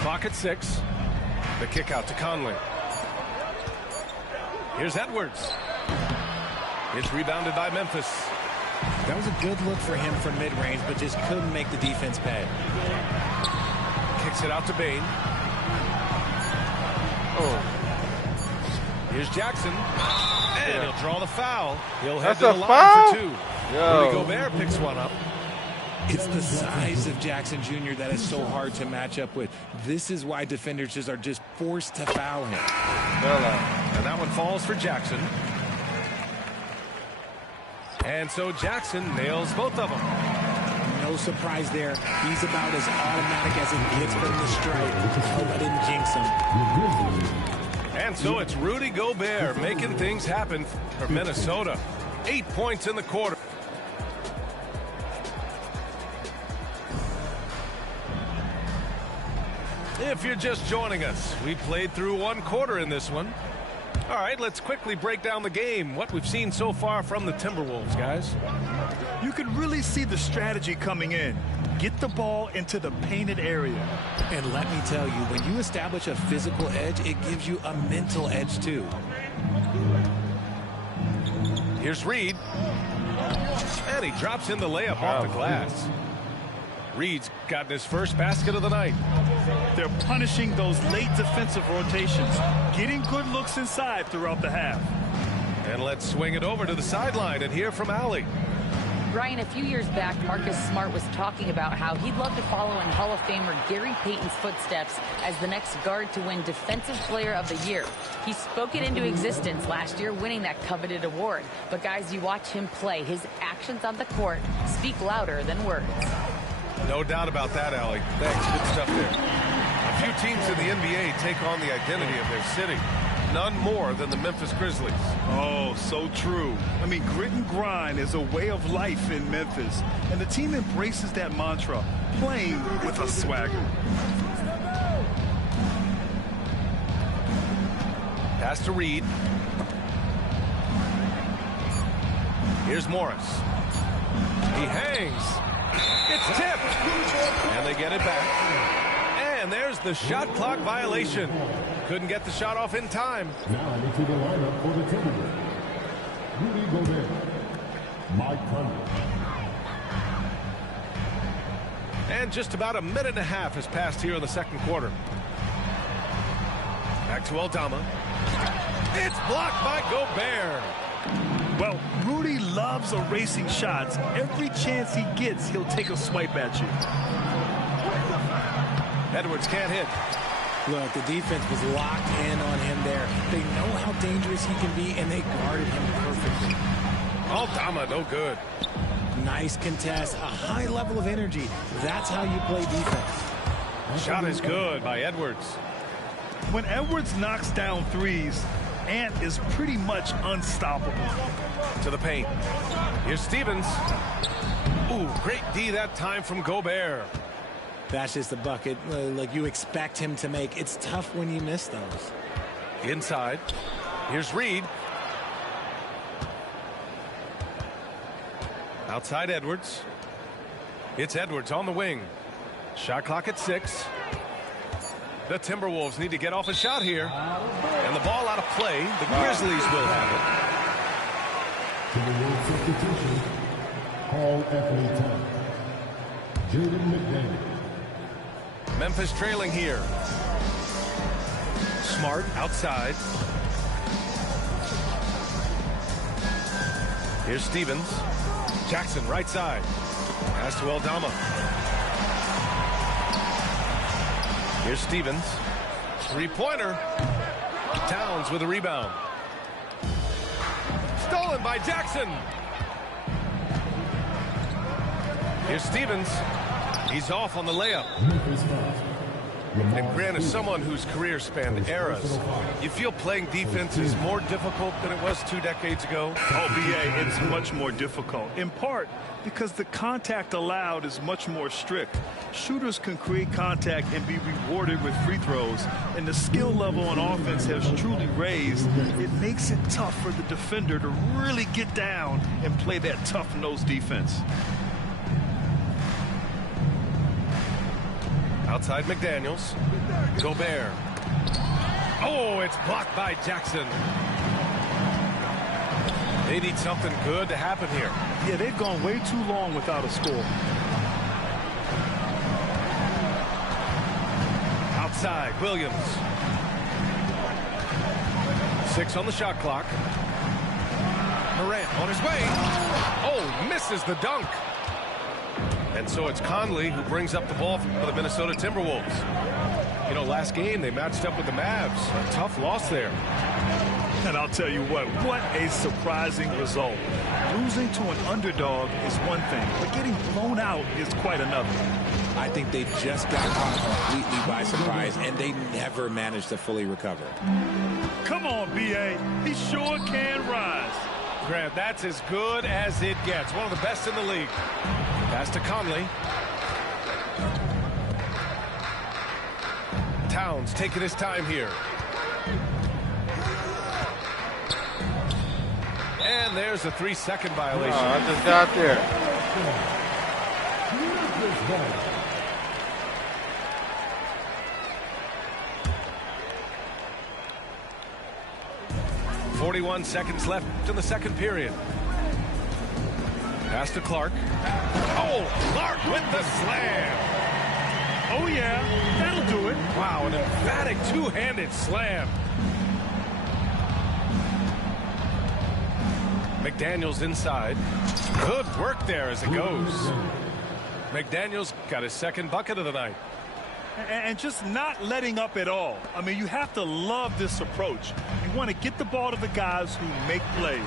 Clock at 6. The kick out to Conley. Here's Edwards. It's rebounded by Memphis. That was a good look for him from mid-range, but just couldn't make the defense pay. Kicks it out to Bane. Oh. Here's Jackson. And he'll draw the foul. He'll head to the line for 2. Rudy Gobert picks one up. It's the size of Jackson Jr. that is so hard to match up with. This is why defenders just are just forced to foul him. And that one falls for Jackson. And so Jackson nails both of them. No surprise there. He's about as automatic as it gets from the stripe. Don't let him jinx him. And so it's Rudy Gobert making things happen for Minnesota. 8 points in the quarter. If you're just joining us, we played through one quarter in this one. All right, let's quickly break down the game, what we've seen so far from the Timberwolves, guys. You can really see the strategy coming in. Get the ball into the painted area. And let me tell you, when you establish a physical edge, it gives you a mental edge too. Here's Reed. And he drops in the layup off the glass. Reed's gotten his first basket of the night. They're punishing those late defensive rotations, getting good looks inside throughout the half. And let's swing it over to the sideline and hear from Allie. Brian, a few years back, Marcus Smart was talking about how he'd love to follow in Hall of Famer Gary Payton's footsteps as the next guard to win Defensive Player of the Year. He spoke it into existence last year, winning that coveted award. But guys, you watch him play, his actions on the court speak louder than words. No doubt about that, Allie. Thanks. Good stuff there. A few teams in the NBA take on the identity of their city. None more than the Memphis Grizzlies. Oh, so true. I mean, grit and grind is a way of life in Memphis. And the team embraces that mantra, playing with a swagger. Pass to Reed. Here's Morris. He hangs. It's tipped. And they get it back. And there's the shot clock violation. Couldn't get the shot off in time. Now into the lineup for the Timberwolves. Rudy Gobert, Mike Conley. And just about a minute and a half has passed here in the second quarter. Back to Aldama. It's blocked by Gobert. Well, Rudy loves erasing shots. Every chance he gets, he'll take a swipe at you. Edwards can't hit. Look, the defense was locked in on him there. They know how dangerous he can be, and they guarded him perfectly. Aldama, no good. Nice contest, a high level of energy. That's how you play defense. Shot is good by Edwards. When Edwards knocks down threes, Ant is pretty much unstoppable. To the paint. Here's Stevens. Ooh, great D that time from Gobert. That's just a bucket like you expect him to make. It's tough when you miss those. Inside. Here's Reed. Outside Edwards. It's Edwards on the wing. Shot clock at 6. The Timberwolves need to get off a shot here. And the ball out of play. The Grizzlies will have it. Timberwolves substitution. Call Anthony time. Jaden McDaniel. Memphis trailing here. Smart outside. Here's Stevens. Jackson right side. Pass to Aldama. Here's Stevens. Three-pointer. Towns with a rebound. Stolen by Jackson. Here's Stevens. He's off on the layup. And Grant, is someone whose career spanned eras, you feel playing defense is more difficult than it was 2 decades ago? Oh, BA, it's much more difficult, in part because the contact allowed is much more strict. Shooters can create contact and be rewarded with free throws, and the skill level on offense has truly raised. It makes it tough for the defender to really get down and play that tough-nosed defense. Outside McDaniels. Gobert. Oh, it's blocked by Jackson. They need something good to happen here. Yeah, they've gone way too long without a score. Outside, Williams. 6 on the shot clock. Morant on his way. Oh, misses the dunk. And so it's Conley who brings up the ball for the Minnesota Timberwolves. You know, last game they matched up with the Mavs. A tough loss there. And I'll tell you what a surprising result. Losing to an underdog is one thing, but getting blown out is quite another. I think they just got caught completely by surprise, and they never managed to fully recover. Come on, B.A. He sure can rise. Grant, that's as good as it gets. One of the best in the league. Pass to Conley. Towns taking his time here. And there's a 3-second violation. I just got there. .41 seconds left in the second period. Pass to Clark. Oh, Clark with the slam. Oh, yeah, that'll do it. Wow, an emphatic two-handed slam. McDaniels inside. Good work there as it goes. McDaniels got his second bucket of the night. And just not letting up at all. I mean, you have to love this approach. You want to get the ball to the guys who make plays.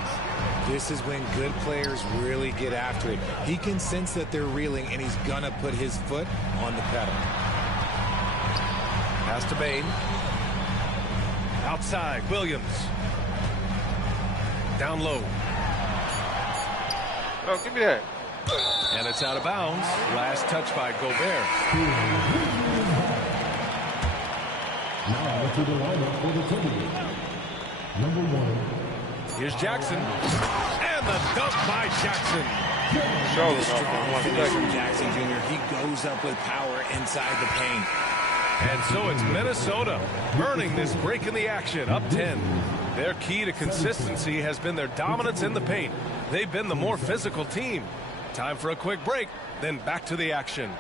This is when good players really get after it. He can sense that they're reeling, and he's going to put his foot on the pedal. Pass to Bain. Outside, Williams. Down low. Oh, give me that. And it's out of bounds. Last touch by Gobert. Now to the lineup for the Timberwolves. Number 1. Here's Jackson. And the dunk by Jackson. From Jackson Jr. He goes up with power inside the paint. And so it's Minnesota earning this break in the action, up 10. Their key to consistency has been their dominance in the paint. They've been the more physical team. Time for a quick break, then back to the action.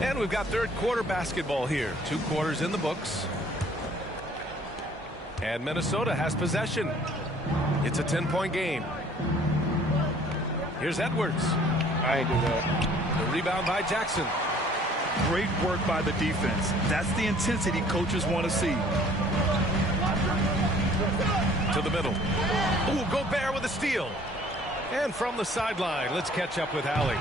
And we've got third quarter basketball here. 2 quarters in the books. And Minnesota has possession. It's a 10-point game. Here's Edwards. I ain't do that. The rebound by Jackson. Great work by the defense. That's the intensity coaches want to see. To the middle. Ooh, Gobert with a steal. And from the sideline, let's catch up with Allie.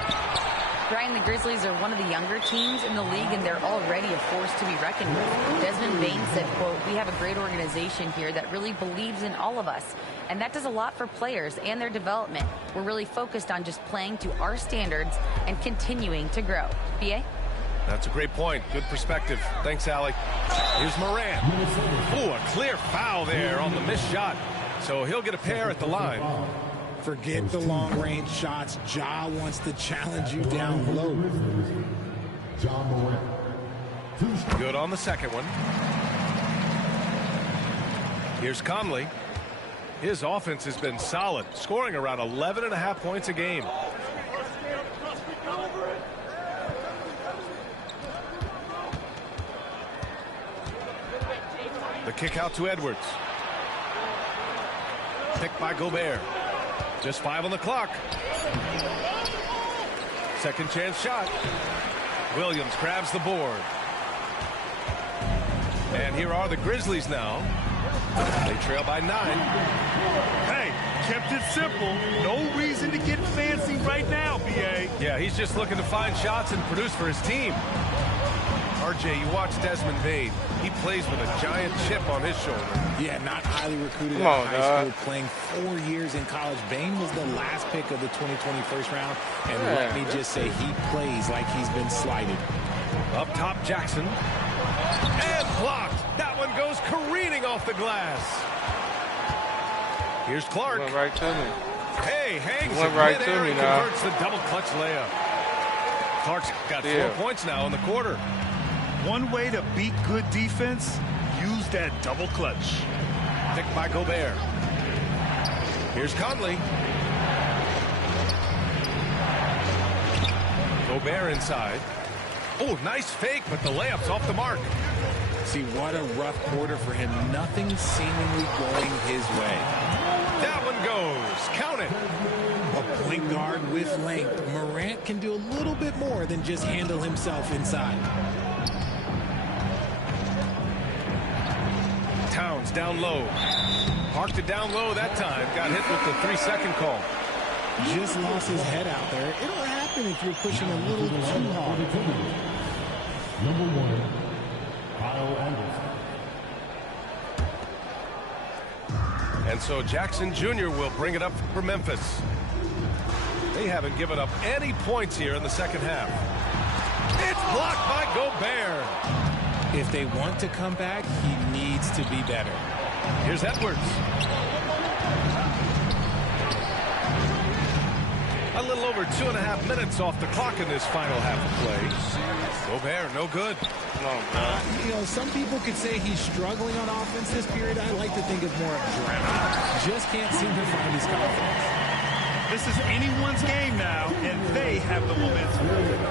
Brian, the Grizzlies are one of the younger teams in the league, and they're already a force to be reckoned with. Desmond Bain said, quote, "We have a great organization here that really believes in all of us. And that does a lot for players and their development. We're really focused on just playing to our standards and continuing to grow." BA? That's a great point. Good perspective. Thanks, Allie. Here's Morant. Ooh, a clear foul there on the missed shot. So he'll get a pair at the line. Forget the long-range shots. Ja wants to challenge you down low. Good on the second one. Here's Conley. His offense has been solid, scoring around 11.5 points a game. The kick out to Edwards. Picked by Gobert. Just 5 on the clock. Second chance shot. Williams grabs the board. And here are the Grizzlies now. They trail by 9. Hey, kept it simple. No reason to get fancy right now, BA. Yeah, he's just looking to find shots and produce for his team. RJ, you watch Desmond Bain. He plays with a giant chip on his shoulder. Yeah, not highly recruited out of high school, playing 4 years in college. Bain was the last pick of the 2020 first round, and let me just say, he plays like he's been slighted. Up top, Jackson. And blocked. That one goes careening off the glass. Here's Clark. Went right to me. Hey, hangs Went it right midair to me and now. converts the double clutch layup. Clark's got 4 points now in the quarter. One way to beat good defense, use that double clutch. Picked by Gobert. Here's Conley. Gobert inside. Oh, nice fake, but the layup's off the mark. See, what a rough quarter for him. Nothing seemingly going his way. That one goes. Count it. A point guard with length. Morant can do a little bit more than just handle himself inside. Towns down low. Parked it down low that time. Got hit with the 3-second call. Just lost his head out there. It'll happen if you're pushing a little too hard. Number 1, Kyle Anderson. And so Jackson Jr. will bring it up for Memphis. They haven't given up any points here in the second half. It's blocked by Gobert. If they want to come back, he needs to be better. Here's Edwards. A little over 2.5 minutes off the clock in this final half of play. Gobert, no good. You know, some people could say he's struggling on offense this period. I like to think of more of drowning. Just can't seem to find his confidence. This is anyone's game now, and they have the momentum.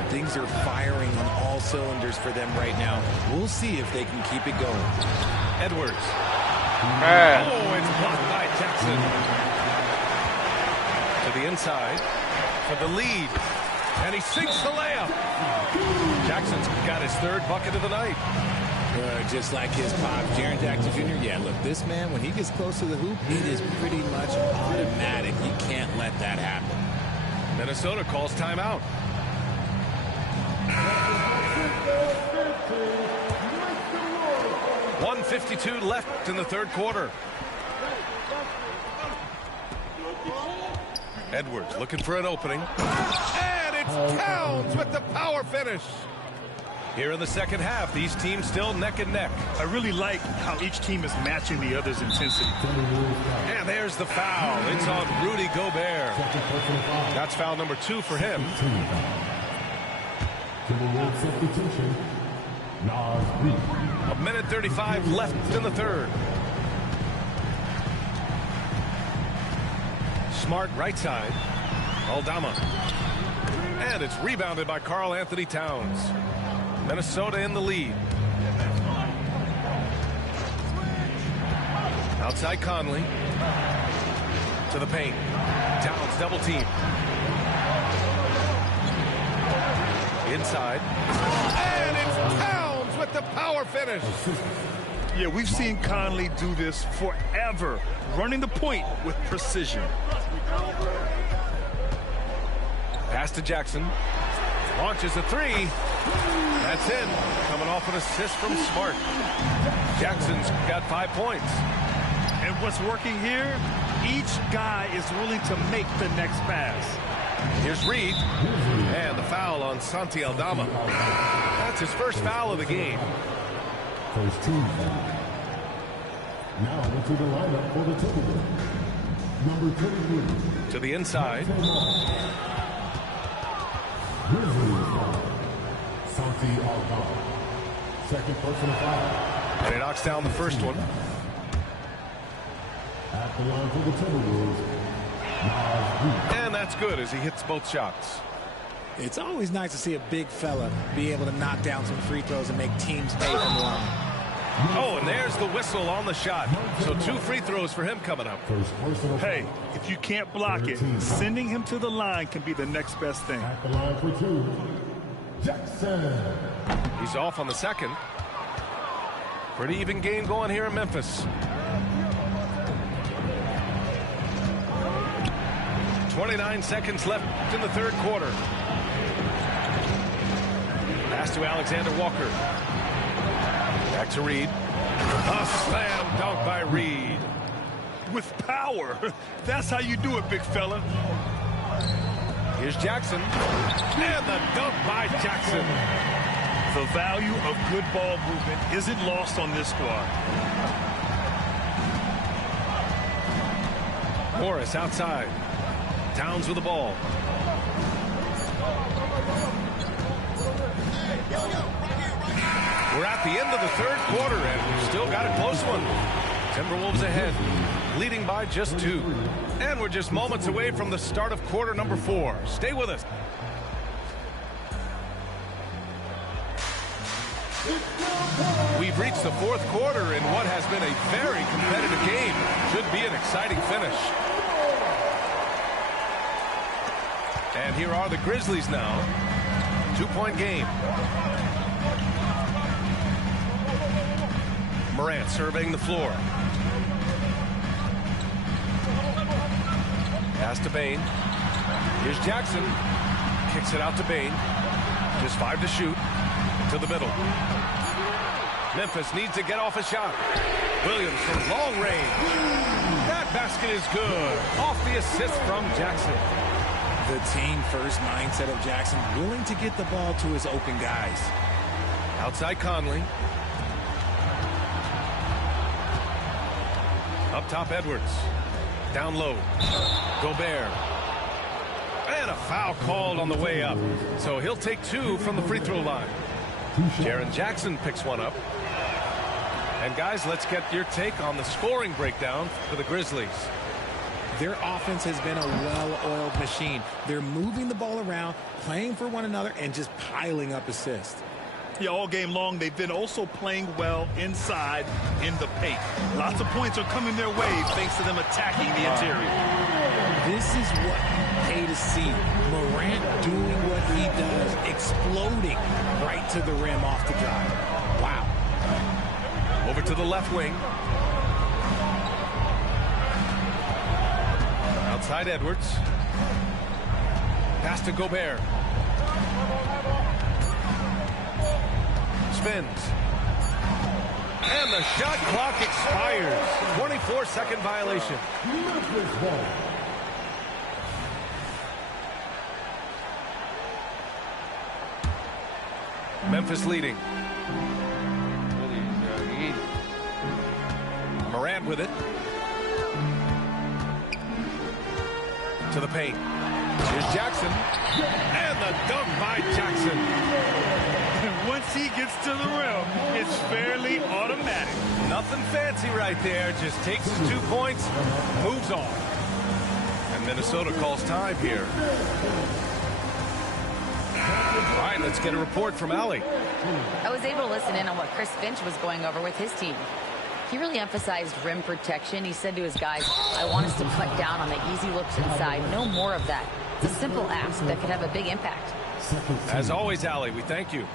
Things are firing on all cylinders for them right now. We'll see if they can keep it going. Edwards. Oh, it's blocked by Jackson. To the inside for the lead. And he sinks the layup. Jackson's got his 3rd bucket of the night. Just like his pop, Jaren Jackson Jr. Yeah, look, this man, when he gets close to the hoop, it is pretty much automatic. You can't let that happen. Minnesota calls timeout. .152 left in the 3rd quarter. Edwards looking for an opening. And it's Towns with the power finish. Here in the second half, these teams still neck and neck. I really like how each team is matching the other's intensity. And there's the foul. It's on Rudy Gobert. That's foul number 2 for him. A minute 35 left in the 3rd. Smart right side. Aldama. And it's rebounded by Karl Anthony Towns. Minnesota in the lead. Outside Conley. To the paint. Towns double team. Inside. And it's Towns with the power finish. Yeah, we've seen Conley do this forever, running the point with precision. Pass to Jackson. Launches a three. That's in. Coming off an assist from Smart. Jackson's got 5 points. And what's working here, each guy is willing to make the next pass. Here's Reed. And the foul on Santi Aldama. That's his first foul of the game. First team foul. Now into the lineup for the Timberwolves. Number 23. To the inside. Grizzlies foul. Santi Aldama. Second personal foul. And he knocks down the first one. At the line for the Timberwolves. And that's good as he hits both shots. It's always nice to see a big fella be able to knock down some free throws and make teams pay from the line. Oh, and there's the whistle on the shot. So 2 free throws for him coming up. Hey, if you can't block it, sending him to the line can be the next best thing. At the line for 2, Jackson. He's off on the second. Pretty even game going here in Memphis. 29 seconds left in the third quarter. Pass to Alexander Walker. Back to Reed. A slam dunk by Reed. With power. That's how you do it, big fella. Here's Jackson. And the dunk by Jackson. The value of good ball movement isn't lost on this squad. Morris outside. Towns with the ball. We're at the end of the third quarter, and we've still got a close one. Timberwolves ahead, leading by just 2. And we're just moments away from the start of quarter number 4. Stay with us. We've reached the fourth quarter in what has been a very competitive game. Should be an exciting finish. And here are the Grizzlies now. 2-point game. Morant surveying the floor. Pass to Bane. Here's Jackson. Kicks it out to Bane. Just 5 to shoot. To the middle. Memphis needs to get off a shot. Williams from long range. That basket is good. Off the assist from Jackson. The team-first mindset of Jackson, willing to get the ball to his open guys. Outside Conley. Up top Edwards. Down low. Gobert. And a foul called on the way up. So he'll take 2 from the free throw line. Jaren Jackson picks one up. And guys, let's get your take on the scoring breakdown for the Grizzlies. Their offense has been a well-oiled machine. They're moving the ball around, playing for one another, and just piling up assists. Yeah, all game long, they've been also playing well inside in the paint. Lots of points are coming their way thanks to them attacking the interior. This is what you pay to see. Morant doing what he does, exploding right to the rim off the drive. Wow. Over to the left wing. Outside Edwards. Pass to Gobert. Spins. And the shot clock expires. 24-second violation. Memphis leading. Morant with it. To the paint. Here's Jackson. And the dunk by Jackson. Once he gets to the rim, it's fairly automatic. Nothing fancy right there. Just takes his 2 points, moves on. And Minnesota calls time here. All right, let's get a report from Allie. I was able to listen in on what Chris Finch was going over with his team. He really emphasized rim protection. He said to his guys, I want us to cut down on the easy looks inside. No more of that. It's a simple ask that could have a big impact. As always, Allie, we thank you.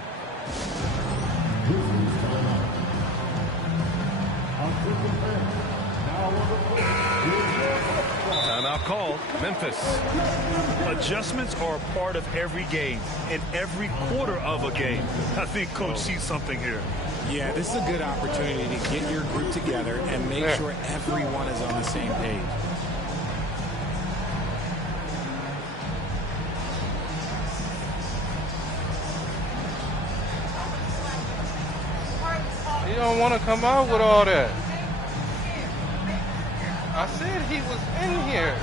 Timeout Timeout called. Memphis. Adjustments are a part of every game and every quarter of a game. I think Coach sees something here. Yeah, this is a good opportunity to get your group together and make sure everyone is on the same page. He don't want to come out with all that. I said he was in here.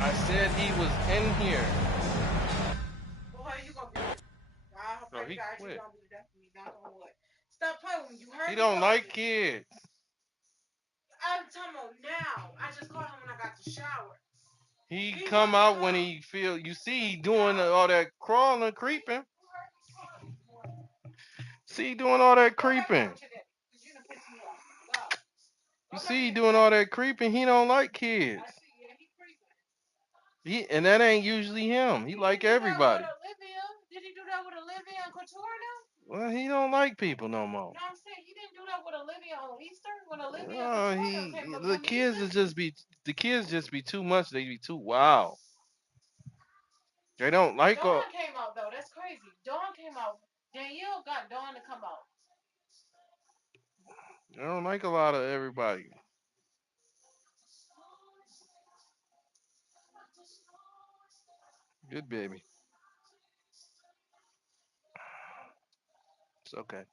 I said he was in here. No, he quit. Stop playing with me. You heard He me? don't like kids. I'm talking about now. I just called him when I got the shower. He come out when he feel. You see, he doing all that crawling, creeping. See, he doing all that creeping. You see, he doing all that creeping. He don't like kids. And that ain't usually him. He like everybody. Did he do that with Olivia and Couture now? Well, he don't like people no more. No, I'm saying he didn't do that with Olivia on Easter when Olivia and Couture came the kids just be too much. They be too wild. They don't like Dawn came out though. That's crazy. Dawn came out. Danielle got Dawn to come out. They don't like a lot of everybody. Good baby. It's okay.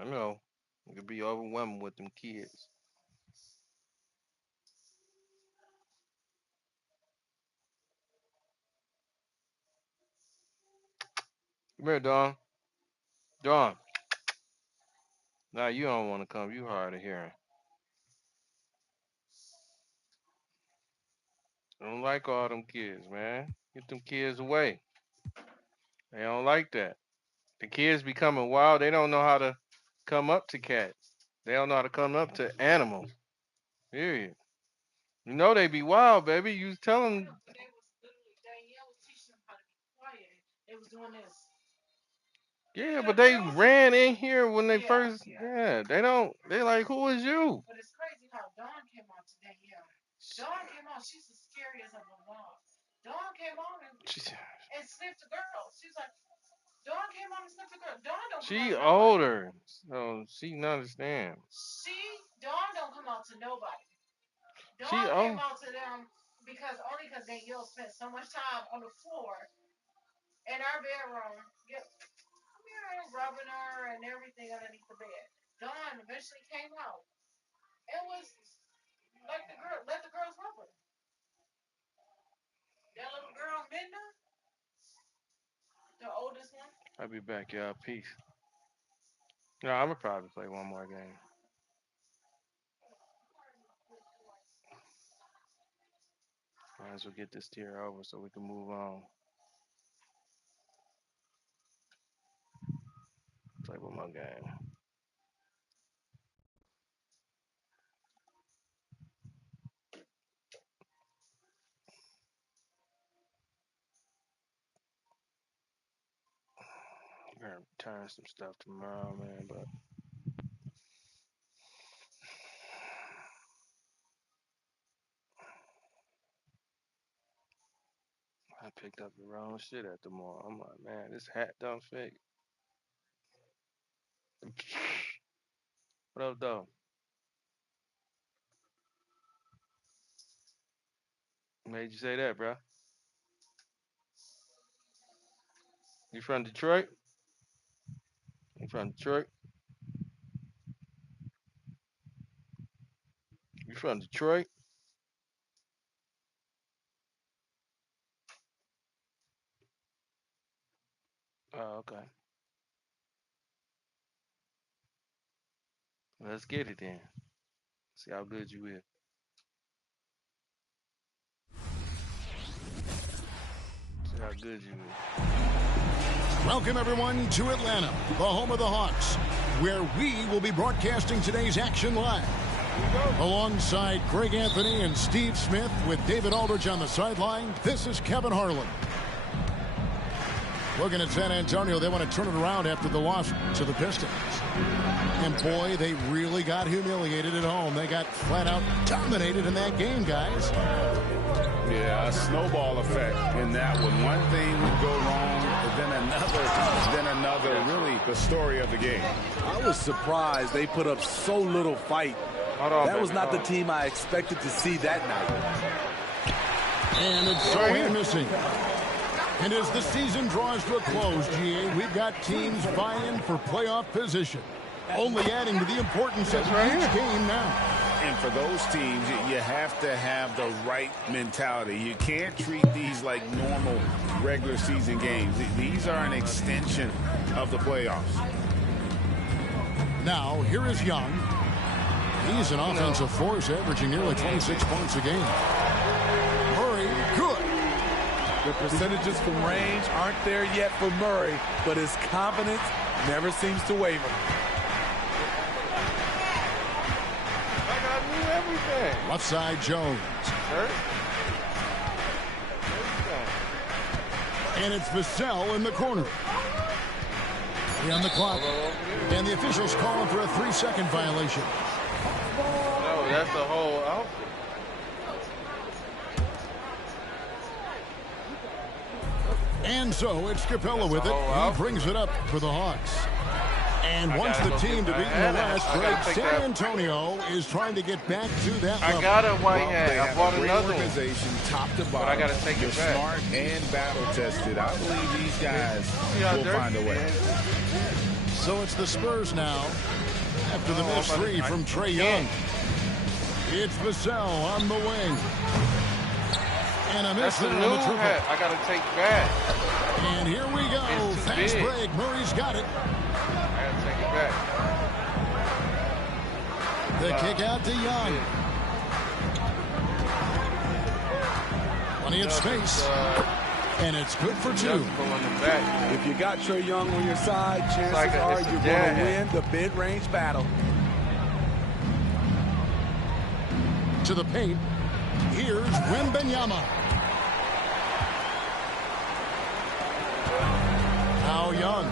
I know. You could be overwhelmed with them kids. Come here, Dawn. Dawn. Now you don't want to come. You hard of hearing. I don't like all them kids, man. Get them kids away. They don't like that. The kids becoming wild. They don't know how to come up to cats. They don't know how to come up to animals. Period. You know they be wild, baby. You tell them. Danielle was teaching them how to be quiet. They was doing this. Yeah, but they ran in here when they first. Yeah, they don't. They like, who is you? But it's crazy how Dawn came out to Danielle. Dawn came out. She's as scary as a mom. Dawn came out and sniffed the girl. She's like, Dawn came out and sniffed the girl. Dawn don't. She older, so she can understand. Dawn don't come out to nobody. Dawn came out to them because Danielle spent so much time on the floor in our bedroom, rubbing her and everything underneath the bed. Dawn eventually came out. It was like let the girls rub her. That little girl, Minna, the oldest one. I'll be back, y'all. Peace. No, I'm gonna probably play one more game. Might as well get this tier over so we can move on. Play one more game. I'm gonna return some stuff tomorrow, man, but I picked up the wrong shit at the mall. I'm like, man, this hat don't fit. What up, though? Made you say that, bro? You from Detroit? You from Detroit? You from Detroit? Oh, okay. Let's get it then. See how good you is. See how good you is. Welcome, everyone, to Atlanta, the home of the Hawks, where we will be broadcasting today's action live. Alongside Greg Anthony and Steve Smith with David Aldridge on the sideline, this is Kevin Harlan. Looking at San Antonio, they want to turn it around after the loss to the Pistons. And boy, they really got humiliated at home. They got flat out dominated in that game, guys. Yeah, a snowball effect in that one. One thing would go wrong, then another. Really the story of the game. I was surprised they put up so little fight. That was not the team I expected to see that night. And it's so missing. And as the season draws to a close, GA, we've got teams vying for playoff position. Only adding to the importance of each game now. And for those teams, you have to have the right mentality. You can't treat these like normal regular season games. These are an extension of the playoffs. Now, here is Young. He's an offensive force, averaging nearly 26 points a game. Murray, good. The percentages from range aren't there yet for Murray, but his confidence never seems to waver. Left side, Jones. And it's Vassell in the corner. On the clock. And the officials calling for a 3-second violation. No, that's the whole outfit. And so it's Capella with it. He brings it up for the Hawks. And wants the team to beat in the last break. San Antonio is trying to get back to that level. I got a white hat. I bought another organization, top to bottom. But I got to take it back. Smart and battle tested. I believe these guys will find a way. So it's the Spurs now. After the missed three from Trae Young. It's Vassell on the wing. And a miss on the triple. I got to take back. And here we go. Fast break. Murray's got it. I got to take it back. The kick out to Young. Plenty of space. And it's good for two. If you got Trae Young on your side, chances are you're going to win the mid-range battle. To the paint. Here's Wembanyama. Now Young.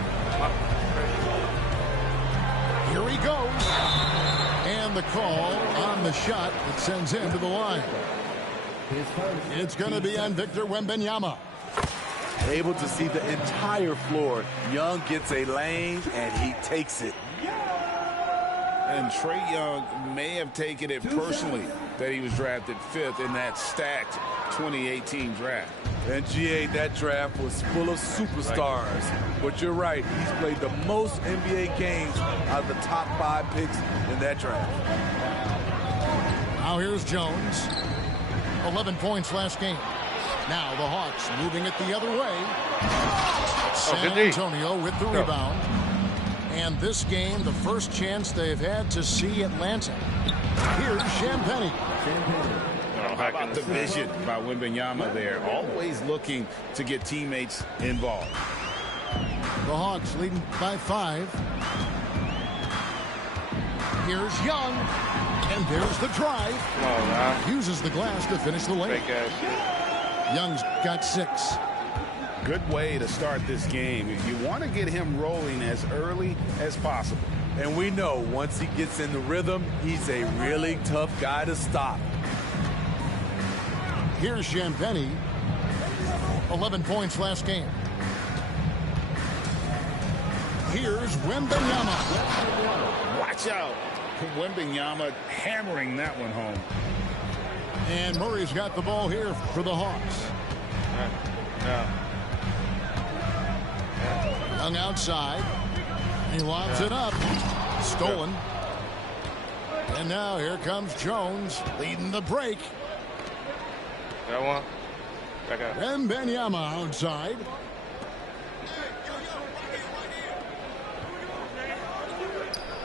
Here he goes. And the call on the shot that sends him to the line. It's going to be on Victor Wembanyama. Able to see the entire floor. Young gets a lane, and he takes it. And Trae Young may have taken it personally that he was drafted 5th in that stacked 2018 draft. And GA, that draft was full of superstars. But you're right, he's played the most NBA games out of the top 5 picks in that draft. Now here's Jones. 11 points last game. Now the Hawks moving it the other way. San Antonio with the rebound. And this game, the first chance they've had to see Atlanta. Here's Champagnie. How about the vision by Wembanyama there? Always looking to get teammates involved. The Hawks leading by 5. Here's Young. And there's the drive. Uses the glass to finish the lane. Young's got 6. Good way to start this game. You want to get him rolling as early as possible. And we know once he gets in the rhythm, he's a really tough guy to stop. Here's Champagnie. 11 points last game. Here's Wembanyama. Watch out. Wembanyama hammering that one home. And Murray's got the ball here for the Hawks. Young outside. He lobs it up. Stolen. And now here comes Jones leading the break. That one. Wembanyama outside.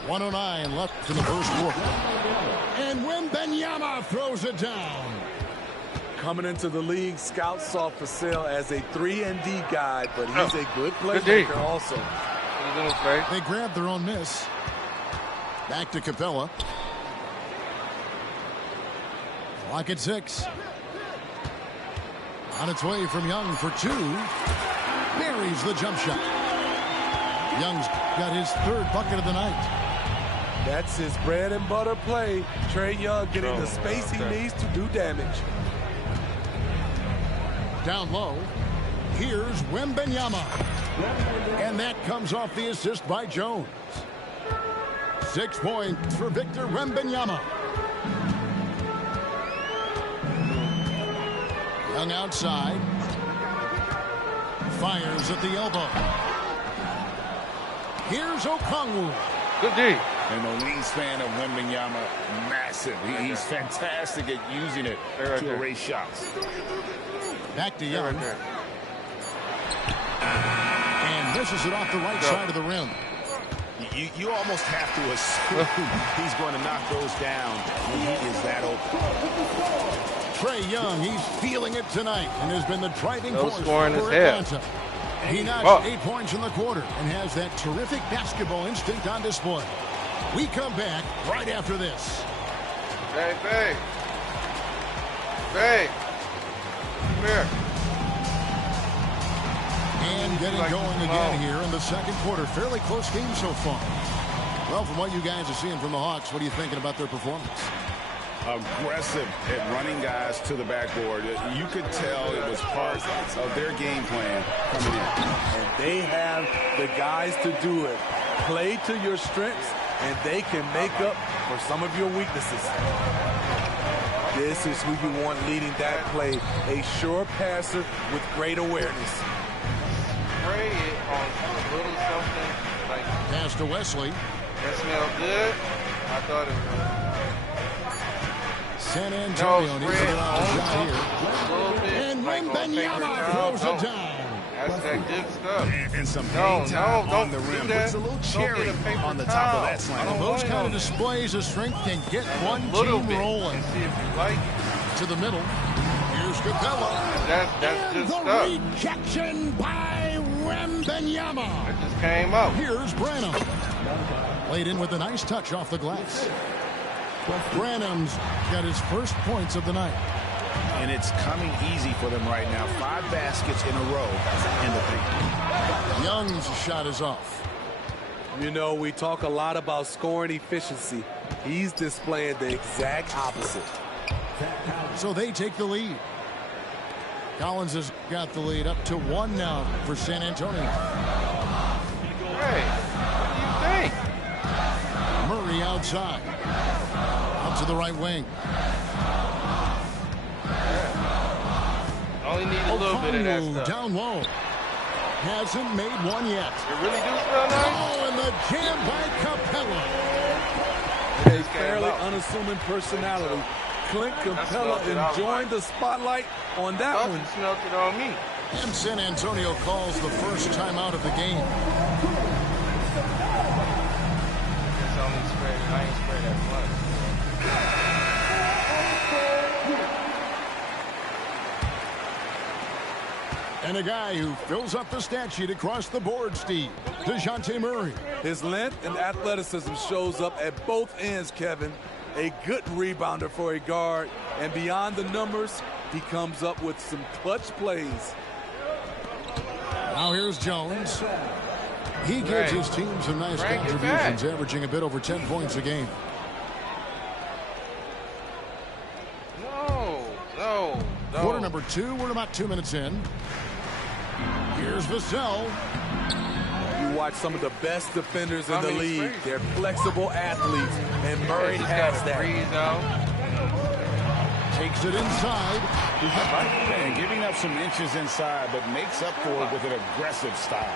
.109 left in the first quarter. And Wembanyama throws it down. Coming into the league, scouts saw Vassell as a 3-and-D guy, but he's a good playmaker also. They grabbed their own miss. Back to Capella. Clock at 6. On its way from Young for 2. buries the jump shot. Young's got his third bucket of the night. That's his bread and butter play. Trae Young getting the space he needs to do damage. Down low, here's Wembanyama. And that comes off the assist by Jones. 6 points for Victor Wembanyama. Young outside. Fires at the elbow. Here's Okongwu. Good D. And the wingspan of Wembanyama, massive. He's fantastic at using it to erase shots. Back to Young. And misses it off the right side of the rim. You almost have to assume he's going to knock those down when he is that open. Trae Young, he's feeling it tonight and has been the driving force scoring for Atlanta. He knocks 8 points in the quarter and has that terrific basketball instinct on display. We come back right after this. Hey, babe. Babe. Come here. And getting going again here in the second quarter. Fairly close game so far. Well, from what you guys are seeing from the Hawks, what are you thinking about their performance? Aggressive at running guys to the backboard. You could tell it was part of their game plan coming in. And they have the guys to do it. Play to your strengths, and they can make up for some of your weaknesses. This is who you want leading that play. A sure passer with great awareness. Spray it on a little something like pass to Wesley. That smelled good. I thought it was. San Antonio needs to get out of the shot here. And Wembanyama throws it down. That's that good stuff. And some paint time on the rim. Puts a little cherry on the top of that slam. Those kind of displays of strength can get one team rolling. See if you like it. To the middle. Here's Capella. That's good stuff. The rejection by Wembanyama. It just came out. Here's Branham. Played in with a nice touch off the glass. Branham's got his first points of the night. And it's coming easy for them right now. 5 baskets in a row in the paint. Young's shot is off. You know, we talk a lot about scoring efficiency. He's displaying the exact opposite. So they take the lead. Collins has got the lead up to 1 now for San Antonio. Hey, what do you think? Murray outside. Out to the right wing. Only need a little bit of that stuff. Down low. Hasn't made one yet. It really do smell nice. Oh, and the jam by Capella. A fairly unassuming personality. Clint Capella enjoying the spotlight on that one. He smelled it on me. And San Antonio calls the first timeout of the game. It's only sprayed. I ain't sprayed that much. And a guy who fills up the stat sheet across the board, Steve. DeJounte Murray. His length and athleticism shows up at both ends, Kevin. A good rebounder for a guard. And beyond the numbers, he comes up with some clutch plays. Now here's Jones. He gives his team some nice contributions, averaging a bit over 10 points a game. No. Quarter number 2, we're about 2 minutes in. Here's Vassell. You watch some of the best defenders in the league. They're flexible athletes, and Murray has that. Takes it inside. And giving up some inches inside, but makes up for it with an aggressive style.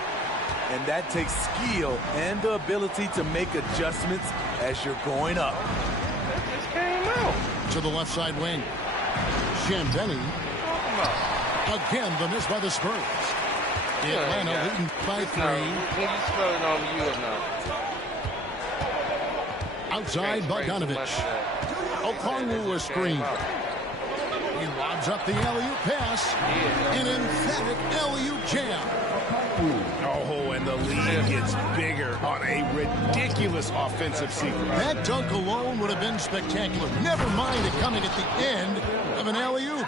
And that takes skill and the ability to make adjustments as you're going up. That just came out. To the left side wing. Shambeni. Again, the miss by the Spurs. Atlanta leading by 3. When you smell it on you or not? Outside, Bogdanovich. Okongwu a screen. He lobs up the alley-oop pass. An emphatic alley-oop jam. Oh, and the lead gets bigger on a ridiculous offensive sequence. That dunk alone would have been spectacular. Never mind it coming at the end of an alley-oop.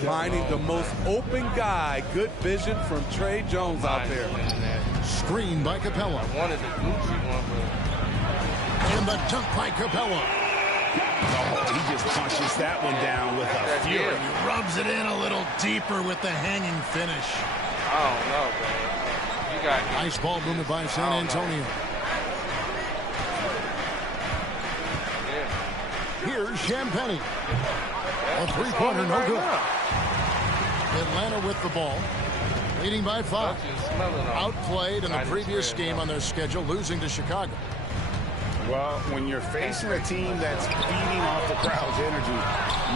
Finding the most open guy. Good vision from Trey Jones out there. Screen by Capella. I wanted the Gucci one, but... And the dunk by Capella. Oh, he just punches that one down with a fury. He rubs it in a little deeper with the hanging finish. I don't know, man. You got nice ball movement by San Antonio. Here's Champagny. A three-pointer, no good. Atlanta with the ball, leading by 5. Outplayed in the previous game on their schedule, losing to Chicago. Well, when you're facing a team that's feeding off the crowd's energy,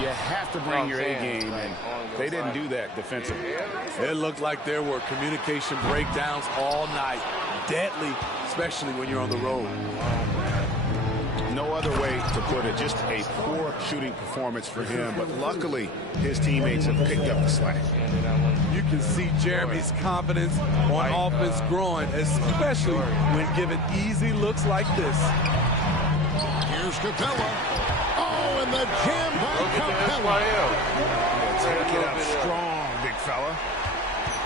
you have to bring your A game, and they didn't do that defensively. It looked like there were communication breakdowns all night. Deadly, especially when you're on the road. No other way to put it, just a poor shooting performance for him, but luckily his teammates have picked up the slack. You can see Jeremy's confidence on offense growing, especially when given easy looks like this. Here's Capella. Oh, and the jam by Capella. Take it up strong, big fella.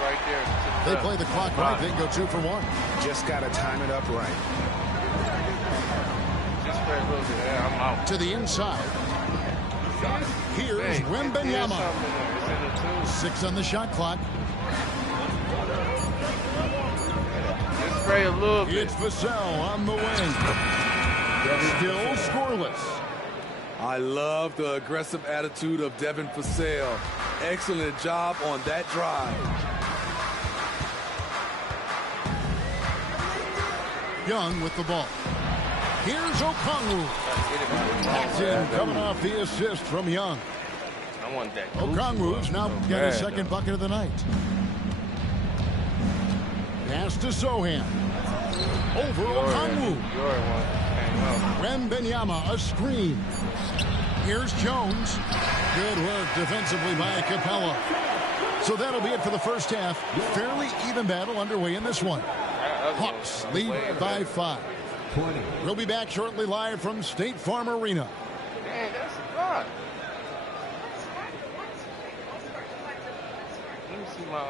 Right there. They play the clock right, they go 2 for 1. Just got to time it up right. I'm out. To the inside. Here's Wembanyama. 6 on the shot clock. Just spray a little bit. It's Vassell on the wing. Still scoreless. I love the aggressive attitude of Devin Vassell. Excellent job on that drive. Young with the ball. Here's Okongwu. That's in, coming off the assist from Young. I want that. Okongwu's now got his second bucket of the night. Pass to Sohan. Over Okongwu. Wembanyama, a screen. Here's Jones. Good work defensively by Capella. So that'll be it for the first half. Fairly even battle underway in this one. Hawks lead by 5. We'll be back shortly live from State Farm Arena. Man, that's a lot. Let me see my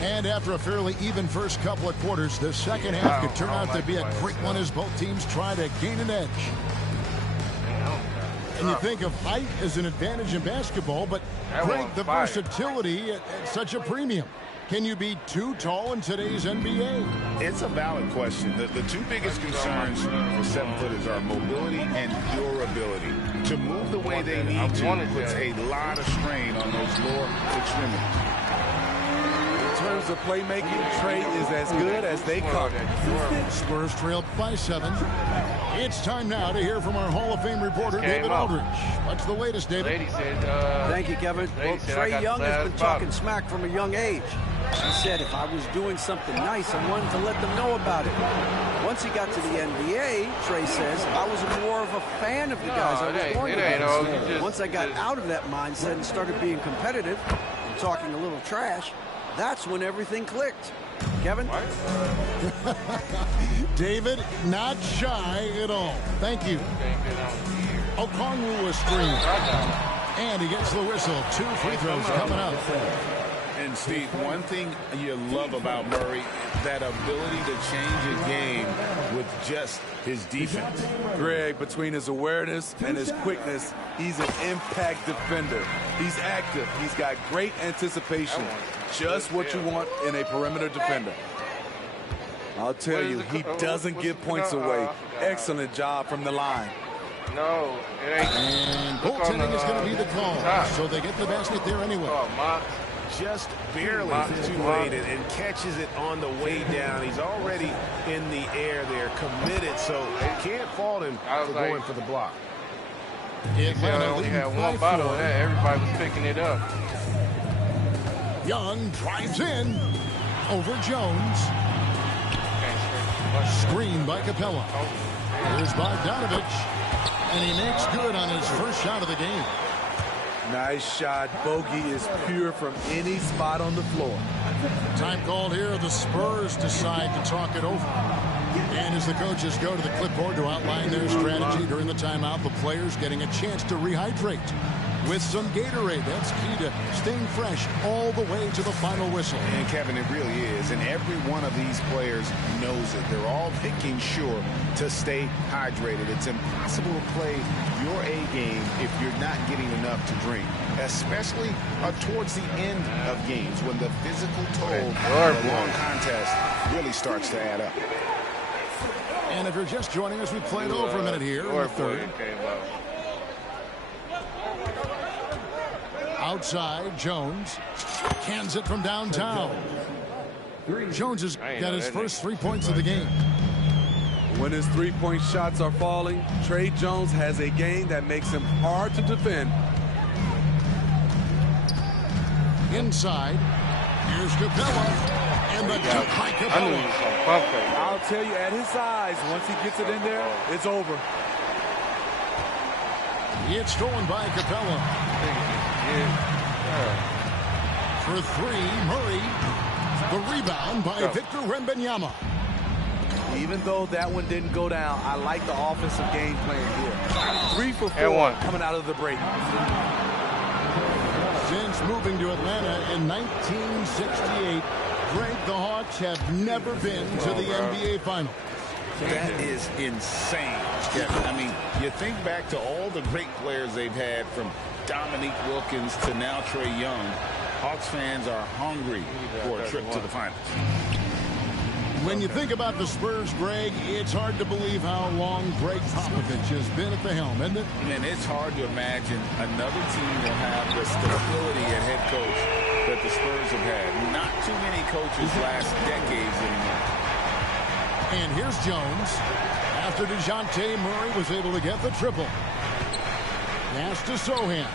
And after a fairly even first couple of quarters, the second half could turn out to be a great one as both teams try to gain an edge. And you think of height as an advantage in basketball, but Greg, the versatility at such a premium. Can you be too tall in today's NBA? It's a valid question. The two biggest concerns for 7-footers are mobility and durability. To move the way they need to puts a lot of strain on those lower extremities. In terms of playmaking, Trey is as good as they come. Spurs trail by 7. It's time now to hear from our Hall of Fame reporter, David Aldridge. What's the latest, David? Thank you, Kevin. Well, Trey Young has been talking smack from a young age. He said if I was doing something nice, I wanted to let them know about it. Once he got to the NBA, Trey says, I was more of a fan of the guys I was born against. Once I got out of that mindset and started being competitive and talking a little trash, that's when everything clicked. Kevin? David, not shy at all. Thank you. Okongwu a screen. And he gets the whistle. 2 free throws coming up. And Steve, one thing you love about Murray, that ability to change a game with just his defense. Greg, between his awareness and his quickness, he's an impact defender. He's active. He's got great anticipation. Just what you want in a perimeter defender. I'll tell you, he doesn't give points away. Excellent job from the line. No, it ain't. And goaltending is going to be the call. So they get the basket there anyway. Just barely too late and catches it on the way down. He's already in the air there, committed, so can't fault him for going for the block. Atlanta only had one bottle of that. Everybody was picking it up. Young drives in over Jones. Screen by Capella. Here's Bogdanovich. And he makes good on his first shot of the game. Nice shot. Bogey is pure from any spot on the floor. Time called here. The Spurs decide to talk it over. And as the coaches go to the clipboard to outline their strategy during the timeout, the players getting a chance to rehydrate with some Gatorade. That's key to staying fresh all the way to the final whistle. And Kevin, it really is. And every one of these players knows it. They're all making sure to stay hydrated. It's impossible to play your A game if you're not getting enough to drink, especially towards the end of games when the physical toll of a long contest really starts to add up. And if you're just joining us, we played over a minute here in the third. Outside, Jones cans it from downtown. Jones has got his first 3 points of the game. When his three-point shots are falling, Trey Jones has a game that makes him hard to defend. Inside, here's Capella, and the dunk by Capella. I'll tell you, at his size, once he gets it in there, it's over. It's stolen by Capella. For three, Murray. The rebound by Victor Wembanyama. Even though that one didn't go down, I like the offensive game plan here. 3 for 4 coming out of the break. Since moving to Atlanta in 1968, Greg, the Hawks have never been to the NBA Finals. That is insane, Kevin. I mean, you think back to all the great players they've had, from Dominique Wilkins to now Trae Young. Hawks fans are hungry for a trip to the finals. When you think about the Spurs, Greg, it's hard to believe how long Greg Popovich has been at the helm, isn't it? And it's hard to imagine another team will have the stability at head coach that the Spurs have had. Not too many coaches last decades anymore. And here's Jones. After DeJounte Murray was able to get the triple. Pass to Sohan.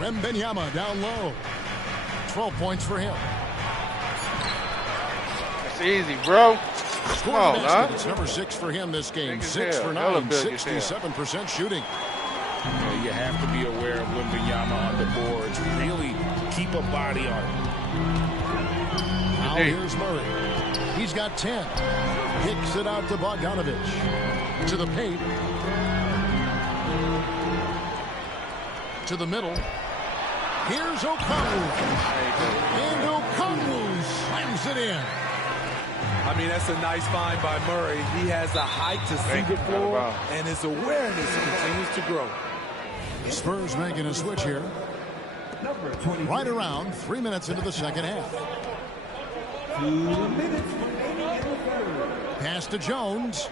Wembanyama down low. 12 points for him. It's easy, bro. Come on, huh? It's number 6 for him this game. 6 for 9, 67% shooting. You have to be aware of Wembanyama on the boards. Really keep a body on him. Now here's Murray. He's got 10. Kicks it out to Bogdanovich. To the paint. To the middle. Here's Okongwu. And Okongwu slams it in. I mean, that's a nice find by Murray. He has the height to see the floor, and his awareness continues to grow. Spurs making a switch here. Right around 3 minutes into the second half. 2 minutes remaining in the third. Pass to Jones.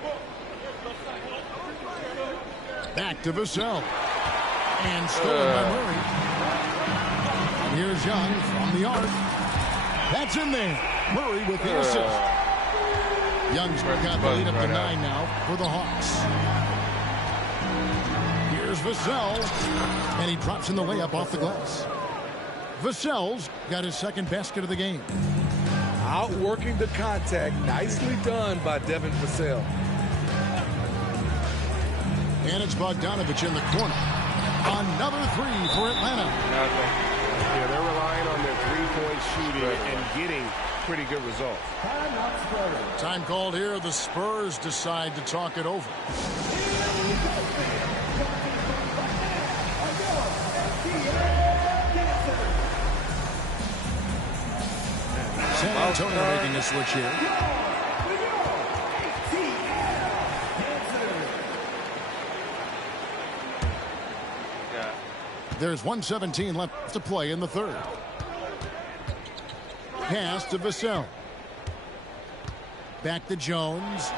Back to Vassell. And stolen by Murray. Here's Young from the arc. That's in there. Murray with the assist. Young's got the lead up to 9 now for the Hawks. Here's Vassell. And he drops in the layup off the glass. Vassell's got his second basket of the game. Outworking the contact. Nicely done by Devin Vassell. And it's Bogdanovich in the corner. Another 3 for Atlanta. Yeah, they're relying on their three-point shooting and getting pretty good results. Time called here. The Spurs decide to talk it over. San Antonio making a switch here. There's 1:17 left to play in the third. Pass to Vassell. Back to Jones.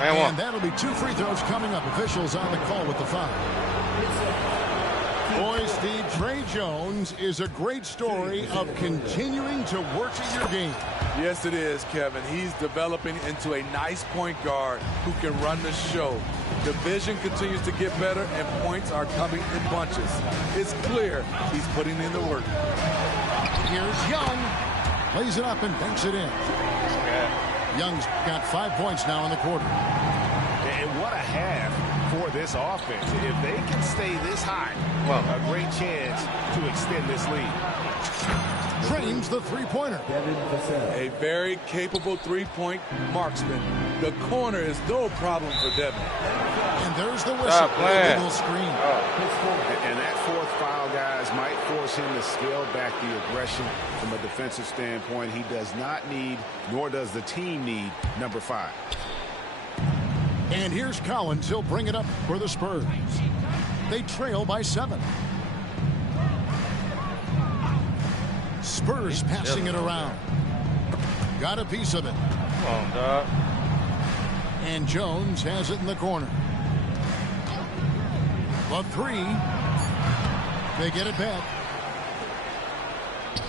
And that'll be 2 free throws coming up. Officials on the call with the foul. Boys, Steve, Trey Jones is a great story of continuing to work at your game. Yes, it is, Kevin. He's developing into a nice point guard who can run the show. The vision continues to get better, and points are coming in bunches. It's clear he's putting in the work. Here's Young. Lays it up and banks it in. Young's got 5 points now in the quarter. And what a half for this offense. If they can stay this high, a great chance to extend this lead. drains the three-pointer. A very capable three-point marksman. The corner is no problem for Devin. And there's the whistle. Illegal screen. And that fourth foul, guys, might force him to scale back the aggression from a defensive standpoint. He does not need, nor does the team need, number 5. And here's Collins. He'll bring it up for the Spurs. They trail by 7. Spurs passing it around. Got a piece of it. Come on, dog. And Jones has it in the corner. The 3. They get it back.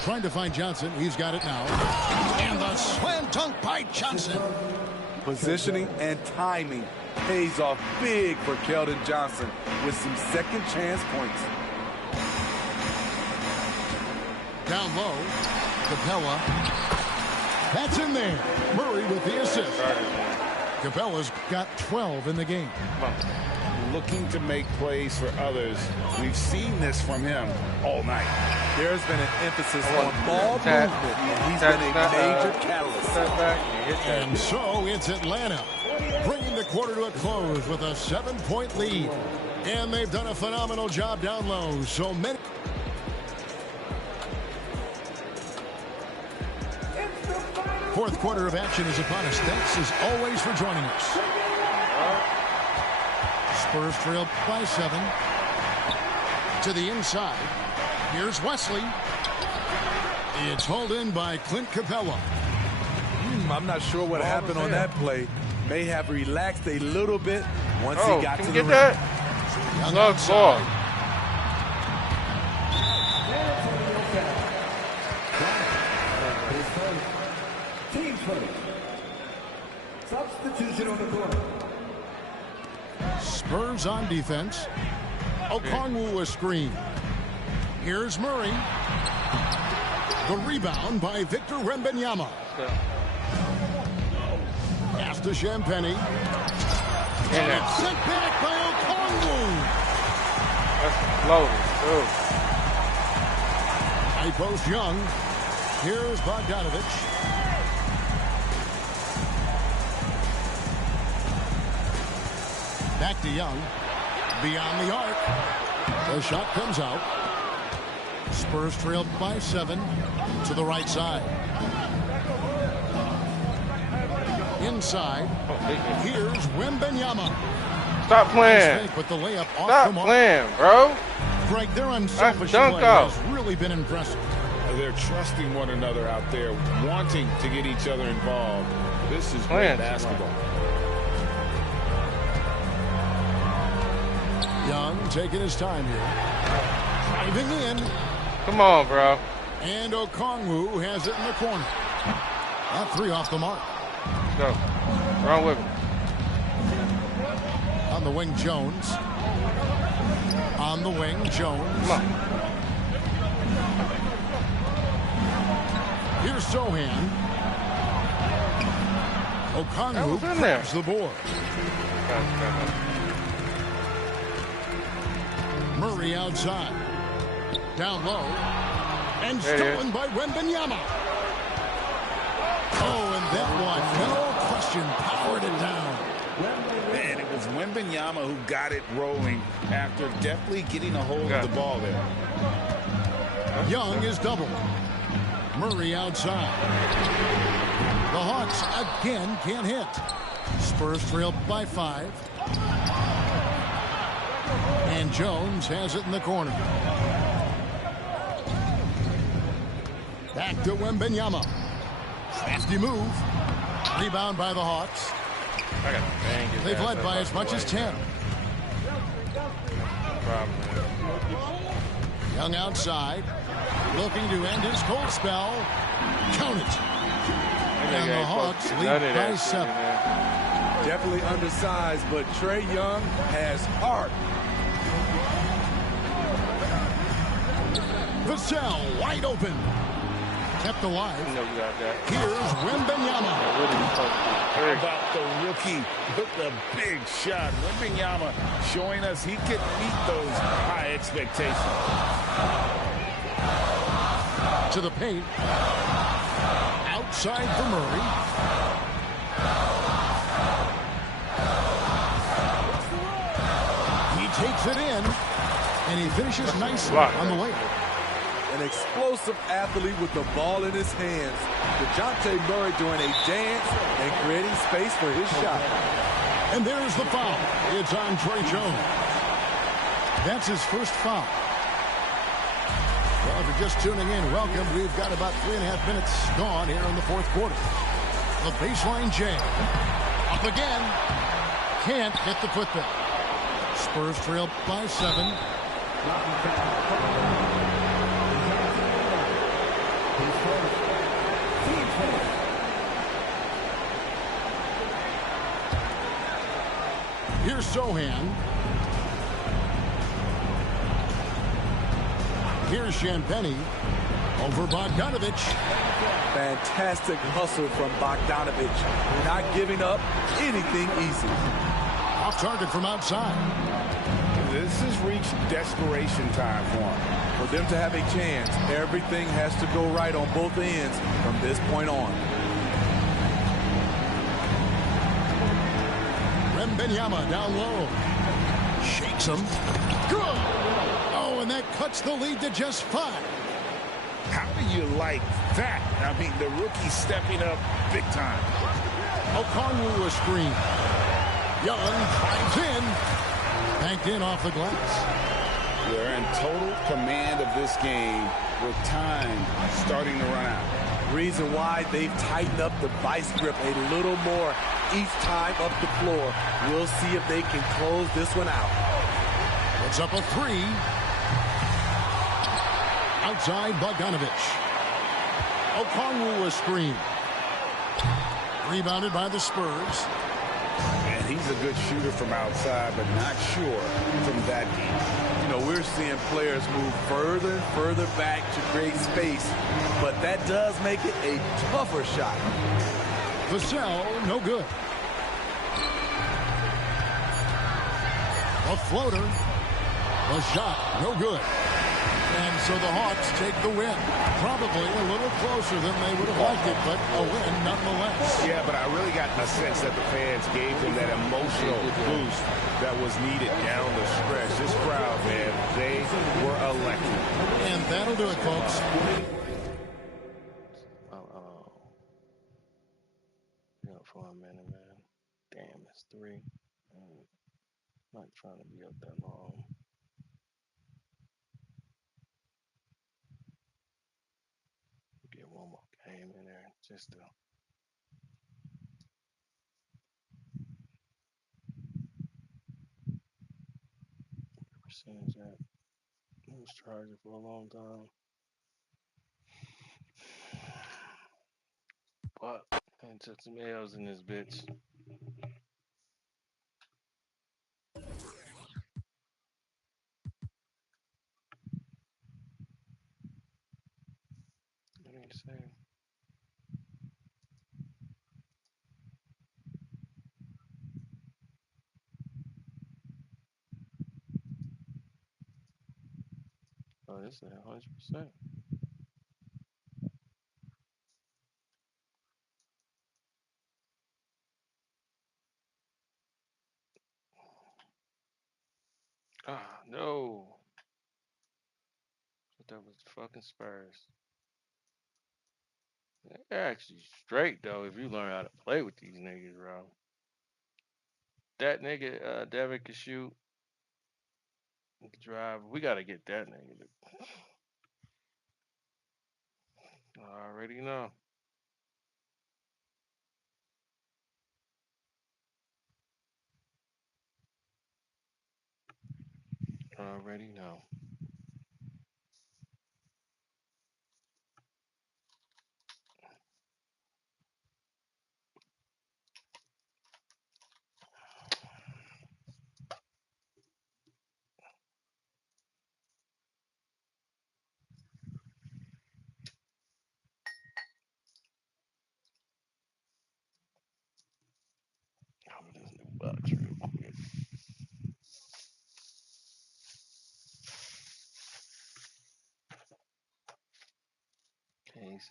Trying to find Johnson. He's got it now. And the slam dunk by Johnson. Positioning and timing pays off big for Keldon Johnson with some second chance points. Down low, Capella. That's in there. Murray with the assist. Capella's got 12 in the game. Looking to make plays for others. We've seen this from him all night. There's been an emphasis on ball movement, and he's been a major catalyst. And so it's Atlanta, bringing the quarter to a close with a 7-point lead. And they've done a phenomenal job down low. So many. Fourth quarter of action is upon us. Thanks as always for joining us. Spurs trail by 7. To the inside. Here's Wesley. It's hauled in by Clint Capella. I'm not sure what happened on that play. May have relaxed a little bit once he got to the rim. Love ball. Team first. Substitution on the corner. Spurs on defense. Okongwu a screen. Here's Murray. The rebound by Victor Wembanyama. Pass to Champagny. And it's sent back by Okongwu. That's loaded. High post Young. Here's Bogdanovich. Back to Young. Beyond the arc. The shot comes out. Spurs trailed by 7 to the right side. Inside. Here's Wembanyama. Stop playing. But the layup off Stop the mark. playing, bro. Greg, their unselfish dunk play off. has really been impressive. They're trusting one another out there, wanting to get each other involved. This is great basketball. Young taking his time here. Driving in. Come on, bro. And Okongwu has it in the corner. That 3 off the mark. Let's go. Wrong with him. On the wing, Jones. On the wing, Jones. Come on. Here's Sohan. Okongwu grabs the board. Murray outside. Down low. And stolen by Wembanyama. Oh, and that one, no question, powered it down. Man, it was Wembanyama who got it rolling after definitely getting a hold of the ball there. Young is doubled. Murray outside. The Hawks again can't hit. Spurs trail by 5. And Jones has it in the corner. Back to Wembanyama. Crafty move. Rebound by the Hawks. They've led by as much as 10. Young outside. Looking to end his cold spell. Count it. And the Hawks lead by 7. Definitely undersized, but Trae Young has heart. Vassell wide open. Kept alive. Here's Wembanyama. How about the rookie with the big shot? Wembanyama showing us he can meet those high expectations. To the paint. Outside for Murray. He takes it in, and he finishes nicely on the way. An explosive athlete with the ball in his hands. DeJounte Murray doing a dance and creating space for his shot. And there's the foul. It's on Trey Jones. That's his first foul. Well, if you're just tuning in, welcome. We've got about 3.5 minutes gone here in the fourth quarter. The baseline jam. Up again. Can't get the putback. Spurs trail by 7. Here's Sohan. Here's Champagny over Bogdanovic. Fantastic hustle from Bogdanovic. Not giving up anything easy. Off target from outside. This has reached desperation time for him. For them to have a chance, everything has to go right on both ends from this point on. Wembanyama down low. Shakes him. Good. Oh, and that cuts the lead to just 5. How do you like that? I mean, the rookie stepping up big time. Okongwu a screen. Young drives in. Banked in off the glass. They're in total command of this game with time starting to run out. Reason why they've tightened up the vice grip a little more each time up the floor. We'll see if they can close this one out. It's up a 3. Outside Bogdanovic. Okongwu a screen. Rebounded by the Spurs. And he's a good shooter from outside, but not sure from that deep. You know, we're seeing players move further and further back to create space, but that does make it a tougher shot. Vassell, no good. A floater. A shot, no good. And so the Hawks take the win. Probably a little closer than they would have liked it, but a win nonetheless. Yeah, but I really got the sense that the fans gave him that emotional boost that was needed down the stretch. This crowd, man, they were electric. And that'll do it, folks. Yeah, for a minute, man. Damn, it's 3. I'm not trying to be up that long. Get one more game in there just to percentage that. I was charging for a long time. But I took some L's in this bitch. What are you saying? Oh, this is 100%. Ah, no. But that was the fucking Spurs. They're actually straight, though, if you learn how to play with these niggas, bro. That nigga, Devin can shoot. He can drive. We got to get that nigga. I already know. I already know. Oh, this new box real quick.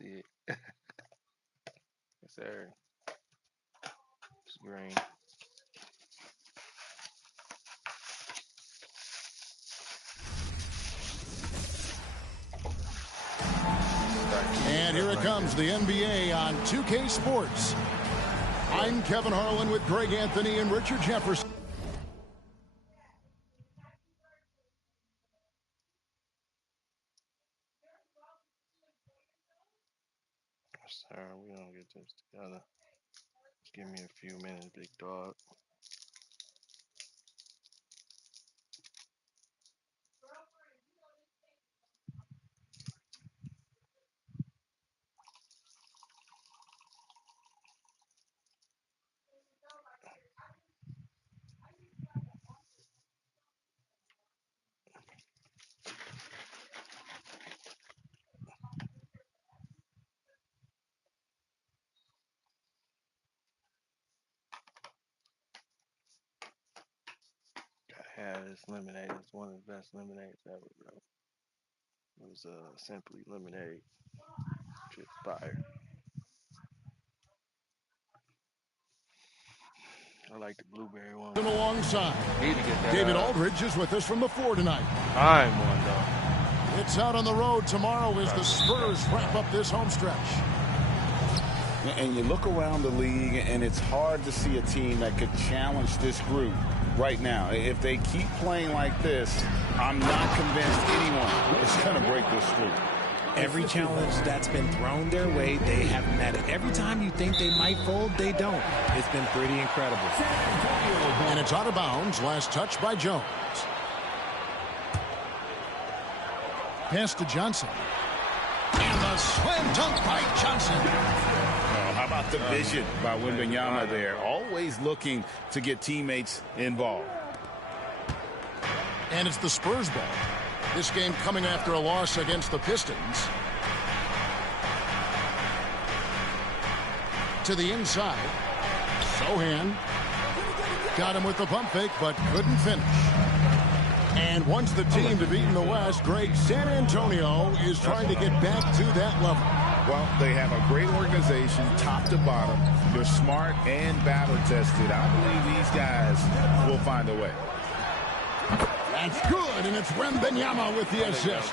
see it. Yes, sir. It's green. And here it comes, the NBA on 2K Sports. I'm Kevin Harlan with Greg Anthony and Richard Jefferson. Sir, we don't get this together. Just give me a few minutes, big dog. Yeah, this lemonade is one of the best lemonades ever, bro. It was simply lemonade. Shit fire. I like the blueberry one. Alongside, David Aldridge is with us from the floor tonight. I'm one, though. It's out on the road tomorrow as the Spurs wrap up this home stretch. And you look around the league, and it's hard to see a team that could challenge this group right now. If they keep playing like this, I'm not convinced anyone is going to break this streak. Every challenge that's been thrown their way, they have met it. Every time you think they might fold, they don't. It's been pretty incredible. And it's out of bounds. Last touch by Jones. Pass to Johnson. And the slam dunk by Johnson. How about the vision by Wembanyama there? Always looking to get teammates involved. And it's the Spurs ball. This game coming after a loss against the Pistons. To the inside. Sohan got him with the pump fake, but couldn't finish. And once the team to beat in the West, Greg, San Antonio is trying to get back to that level. Well, they have a great organization, top to bottom. They're smart and battle-tested. I believe these guys will find a way. That's good, and it's Wembanyama with the assist.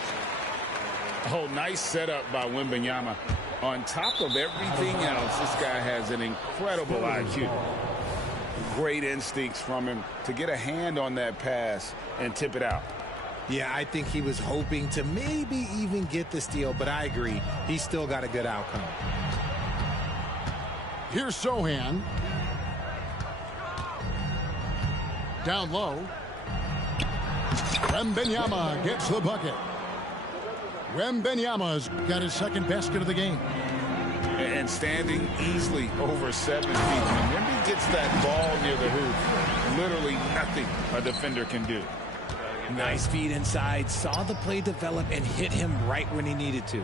Oh, nice setup by Wembanyama. On top of everything else, this guy has an incredible IQ. Great instincts from him to get a hand on that pass and tip it out. Yeah, I think he was hoping to maybe even get the steal, but I agree. He's still got a good outcome. Here's Sohan. Down low. Wembanyama gets the bucket. Wembanyama's got his second basket of the game. And standing easily over 7 feet. When Wemby gets that ball near the hoop, literally nothing a defender can do. Nice feed inside, saw the play develop and hit him right when he needed to.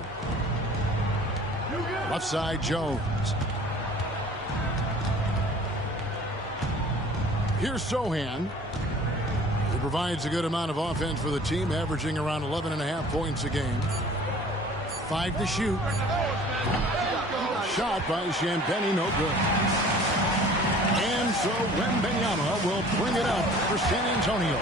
Left side, Jones. Here's Sohan. He provides a good amount of offense for the team, averaging around 11.5 points a game. 5 to shoot. Shot by Champagnie, no good. And so Wembanyama will bring it up for San Antonio.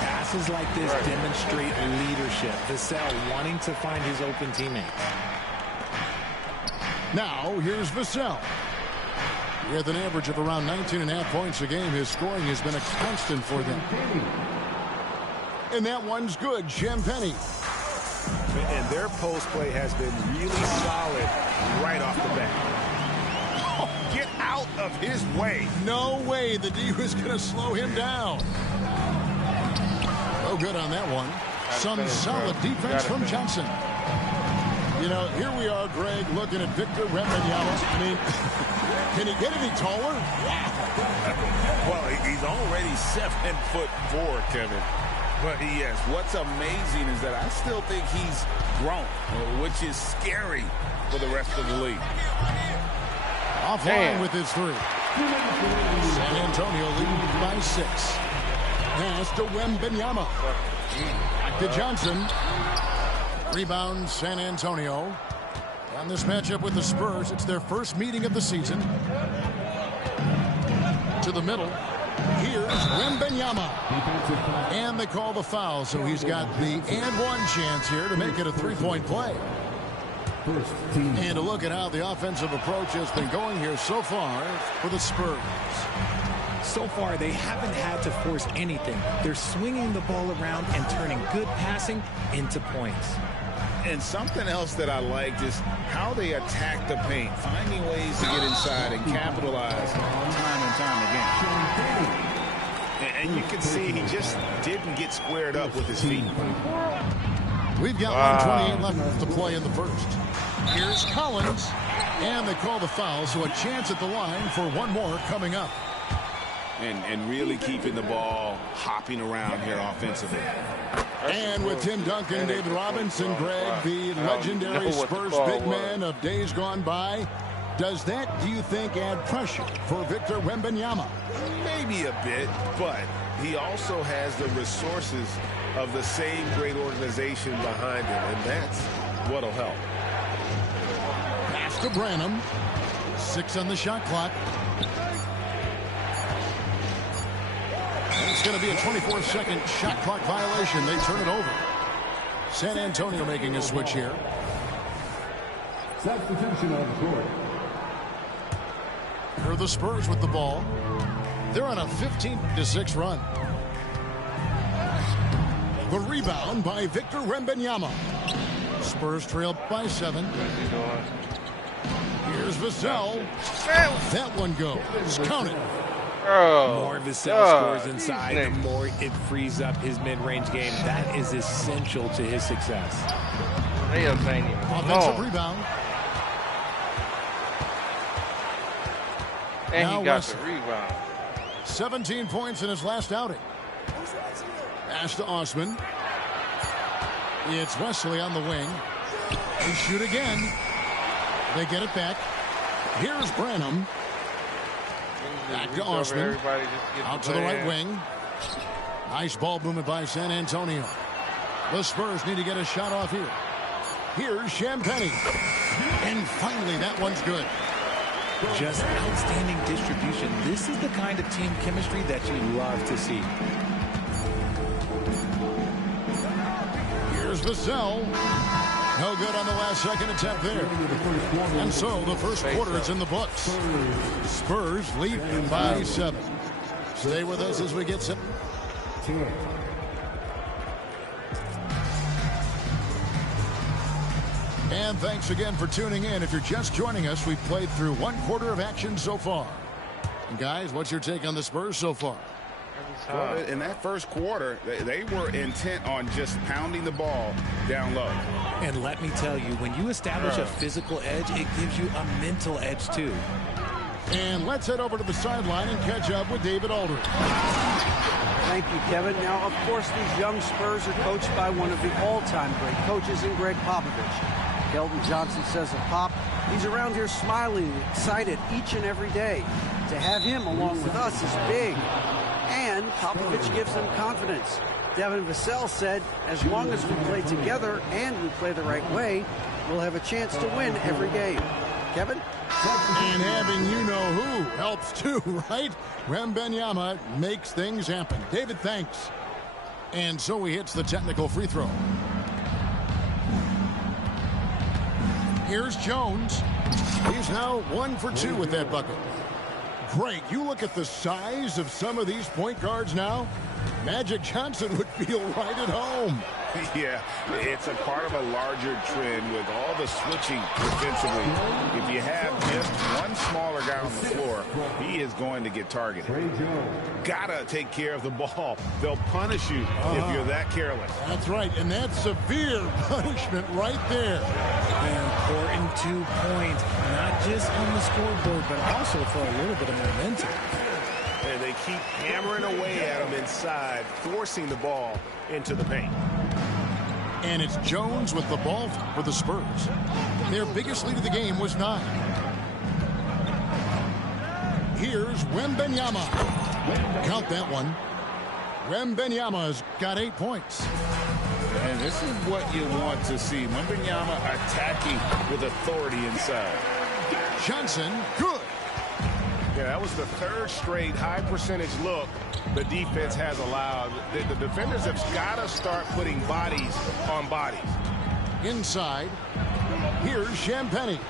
Passes like this demonstrate leadership. Vassell wanting to find his open teammate. Now here's Vassell. With an average of around 19.5 points a game, his scoring has been a constant for them. And that one's good, Champagnie. And their post play has been really solid right off the bat. Oh, get out of his way. No way the D was going to slow him down. No good on that one. Some solid defense from Johnson. You know, here we are, Greg, looking at Victor Wembanyama. I mean, can he get any taller? Well, he's already 7'4", Kevin. But yes, what's amazing is that I still think he's grown, which is scary for the rest of the league. Offline with his three. San Antonio leading by 6. Pass to Wembanyama. Back to Johnson. Rebound, San Antonio. On this matchup with the Spurs, it's their first meeting of the season. To the middle. Here's Wembanyama. And they call the foul, so he's got the and-one chance here to make it a three-point play. And to look at how the offensive approach has been going here so far for the Spurs. So far, they haven't had to force anything. They're swinging the ball around and turning good passing into points. And something else that I liked is how they attack the paint, finding ways to get inside and capitalize time and time again. And you can see he just didn't get squared up with his feet. We've got 1:28 left to play in the first. Here's Collins, and they call the foul, so a chance at the line for one more coming up. And really keeping the ball hopping around here offensively. And with Tim Duncan, David Robinson, Greg, the legendary Spurs big man of days gone by, does that, do you think, add pressure for Victor Wembanyama? Maybe a bit, but he also has the resources of the same great organization behind him, and that's what'll help. Pass to Branham. 6 on the shot clock. It's going to be a 24-second shot clock violation. They turn it over. San Antonio making a switch here. Substitution on the court. Here are the Spurs with the ball. They're on a 15-6 run. The rebound by Victor Wembanyama. Spurs trail by 7. Here's Vassell. That one goes. Count it. The more Vassell scores inside, the more it frees up his mid-range game. That is essential to his success. Offensive rebound. And now he got Wesley. the rebound. 17 points in his last outing. Pass to Osman. It's Wesley on the wing. They shoot again. They get it back. Here's Branham. Back to Osman. Out to the right wing. Nice ball movement by San Antonio. The Spurs need to get a shot off here. Here's Champagnie. And finally, that one's good. Just outstanding distribution. This is the kind of team chemistry that you love to see. Here's Vassell. No good on the last second attempt there. And so the first quarter is in the books. Spurs lead by 7. Stay with us as we get set. And thanks again for tuning in. If you're just joining us, we've played through one quarter of action so far. And guys, what's your take on the Spurs so far? Well, in that first quarter, they were intent on just pounding the ball down low. And let me tell you, when you establish a physical edge, it gives you a mental edge too. And let's head over to the sideline and catch up with David Aldridge. Thank you, Kevin. Now, of course, these young Spurs are coached by one of the all-time great coaches in Greg Popovich. Keldon Johnson says of Pop, he's around here smiling, excited each and every day. To have him along with us is big. And Popovich gives them confidence. Devin Vassell said, as long as we play together and we play the right way, we'll have a chance to win every game. Kevin? And having you-know-who helps too, right? Wembanyama makes things happen. David, thanks. And so he hits the technical free throw. Here's Jones. He's now 1 for 2 with that bucket. Greg, you look at the size of some of these point guards now. Magic Johnson would feel right at home. Yeah, it's a part of a larger trend with all the switching defensively. If you have just one smaller guy on the floor, he is going to get targeted. Gotta take care of the ball. They'll punish you if you're that careless. That's right, and that's severe punishment right there. An important 2 points, not just on the scoreboard, but also for a little bit of momentum. And they keep hammering away at him inside, forcing the ball into the paint. And it's Jones with the ball for the Spurs. Their biggest lead of the game was 9. Here's Wembanyama. Count that one. Wembanyama's got 8 points. And This is what you want to see. Wembanyama attacking with authority inside. Johnson, good. Yeah, that was the third straight high percentage look the defense has allowed. The defenders have got to start putting bodies on bodies. Inside, here's Champagnie.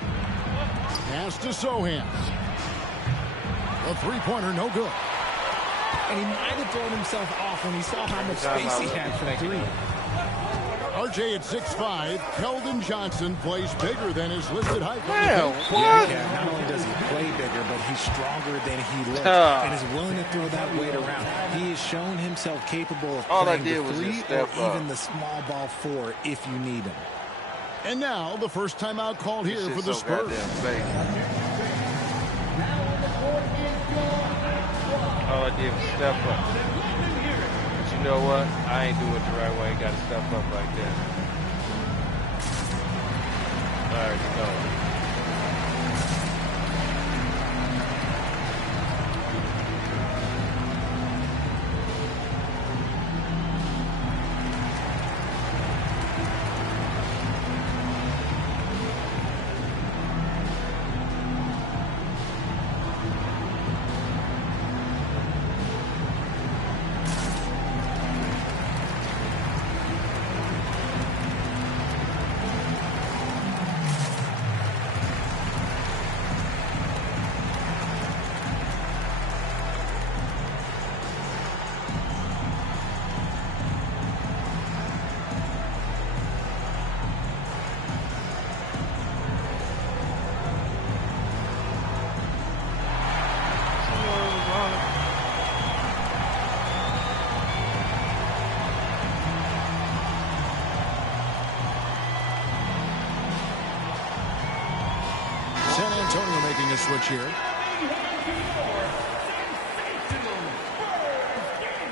Pass to Sohan. The three-pointer, no good. And he might have thrown himself off when he saw how much space he had from three. RJ at 6'5", Keldon Johnson plays bigger than his listed height. Yeah, not only does he play bigger, but he's stronger than he looks and is willing to throw that weight around. He has shown himself capable of playing the three or even the small ball four if you need him. And now the first timeout called here for the Spurs. All I did was step up. But you know what? I ain't doing it the right way. Got to step up like that. I already know. San Antonio making a switch here.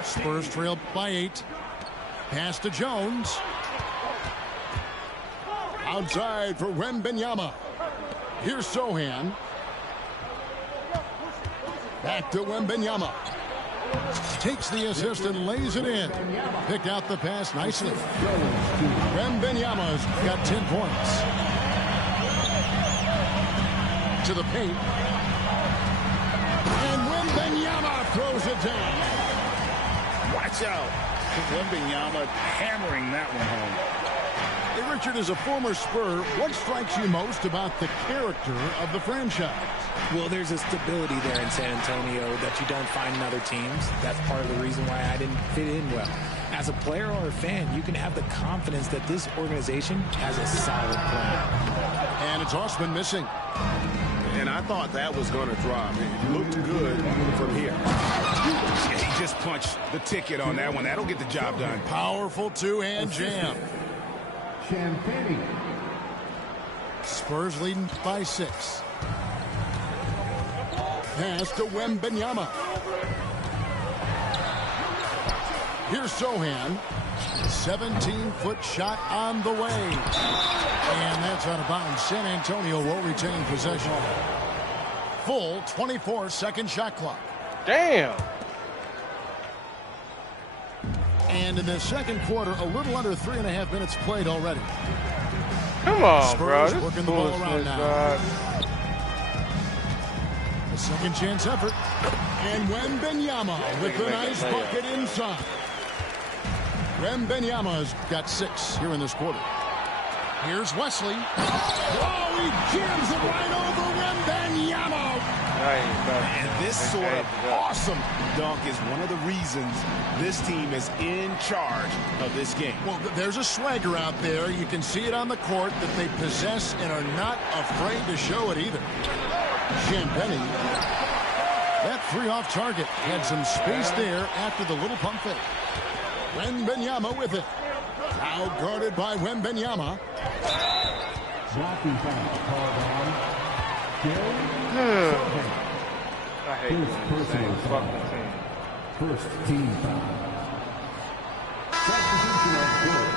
Spurs trail by 8. Pass to Jones. Outside for Wembanyama. Here's Sohan. Back to Wembanyama. Takes the assist and lays it in. Picked out the pass nicely. Wembanyama's got 10 points. To the paint. And Wembanyama throws it down. Watch out. Wembanyama hammering that one home. Hey, Richard, as a former Spur, what strikes you most about the character of the franchise? Well, there's a stability there in San Antonio that you don't find in other teams. That's part of the reason why I didn't fit in well. As a player or a fan, you can have the confidence that this organization has a solid plan. And it's Osman missing. And I thought that was going to drop. It looked good from here. He just punched the ticket on that one. That'll get the job done. Powerful two-hand jam. Champagnie. Spurs leading by 6. Pass to Wembanyama. Here's Sohan. 17-foot shot on the way. And that's out of bounds. San Antonio will retain possession. Full 24-second shot clock. Damn. And in the second quarter, a little under 3.5 minutes played already. Come on, Spurs bro. working the ball around now. A second chance effort. And Wembanyama with a nice bucket inside. Wembanyama's got 6 here in this quarter. Here's Wesley. Oh, he jams it right over Wembanyama. And this sort of awesome dunk is one of the reasons this team is in charge of this game. Well, there's a swagger out there. You can see it on the court that they possess and are not afraid to show it either. Champagnie. That 3 off target had some space there after the little pump fake. Wembanyama with it. Now guarded by Wembanyama. Blocking foul called on. I hate this personal fucking team. First team foul. Substitution of Gary.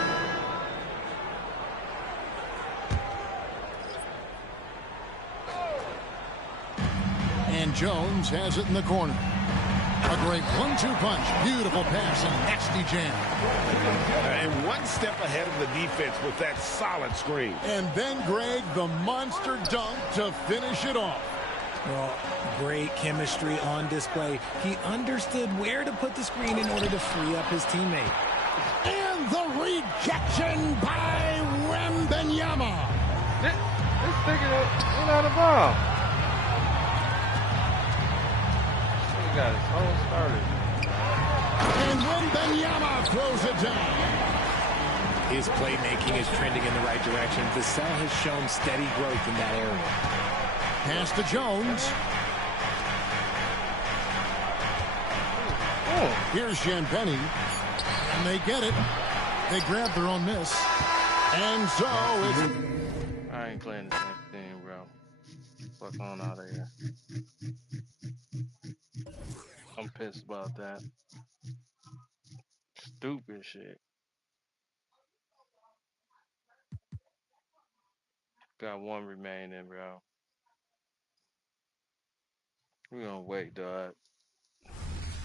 And Jones has it in the corner. A great 1-2 punch. Beautiful pass and nasty jam. And one step ahead of the defense with that solid screen. And then, Greg, the monster dunk to finish it off. Well, great chemistry on display. He understood where to put the screen in order to free up his teammate. And the rejection by Wembanyama. This nigga ain't out of ball. He got his own started. And Wembanyama throws it down. His playmaking is trending in the right direction. Vassell has shown steady growth in that area. Pass to Jones. Oh. Here's Champagny. And they get it. They grab their own miss. And so it's... I ain't playing the same thing, bro. Fuck on out of here. I'm pissed about that. Stupid shit. Got one remaining, bro. We gonna wait, dog.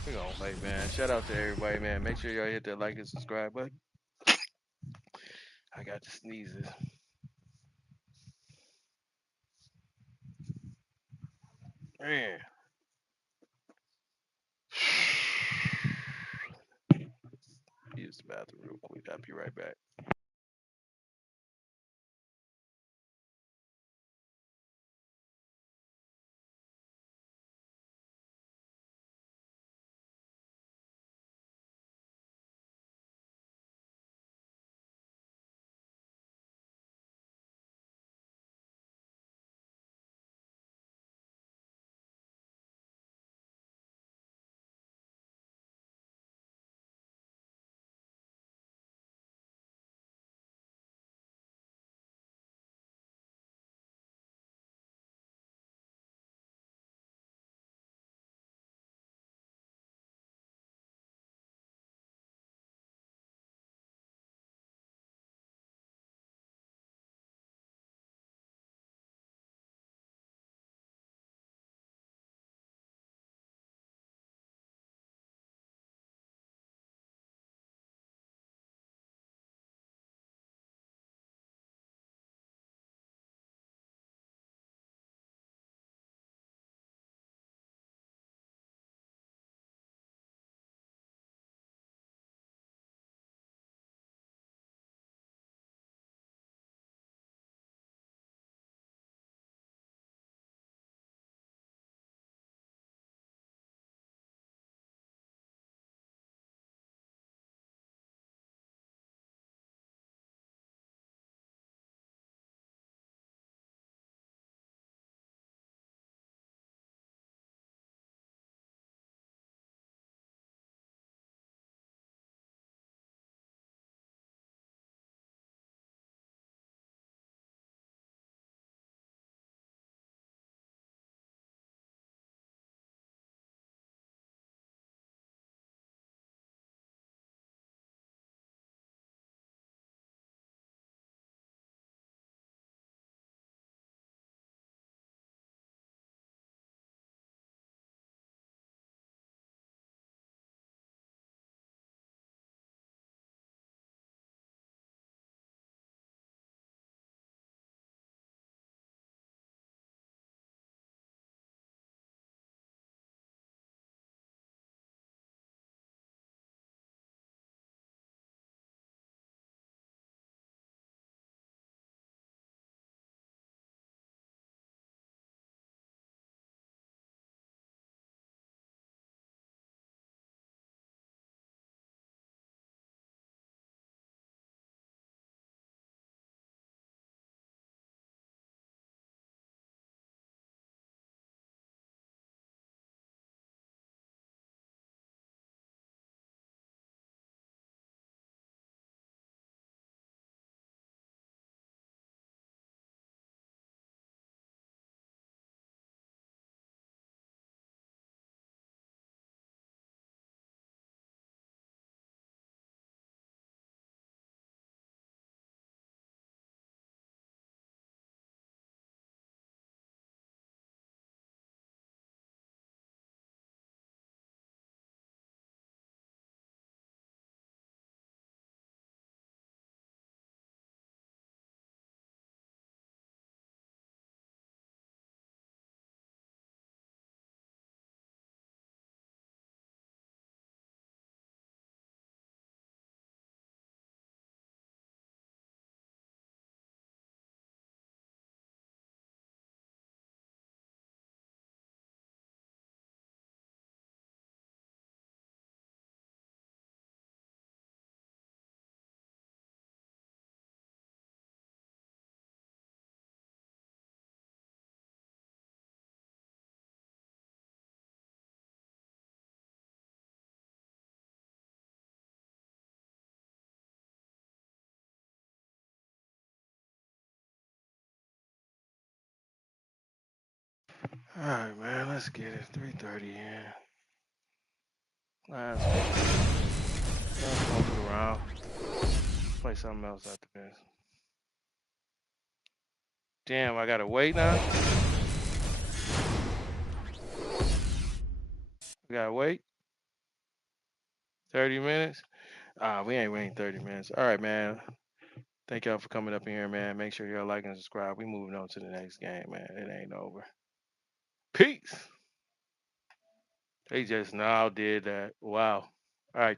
We gonna wait, man. Shout out to everybody, man. Make sure y'all hit that like and subscribe button. I got the sneezes. Man. Use the bathroom real quick. I'll be right back. All right, man. Let's get it. 3:30 in. Let's move it around. Play something else after this. Damn, I gotta wait now. We gotta wait. 30 minutes. We ain't waiting 30 minutes. All right, man. Thank y'all for coming up in here, man. Make sure y'all like and subscribe. We moving on to the next game, man. It ain't over. Peace. They just now did that. Wow. All right.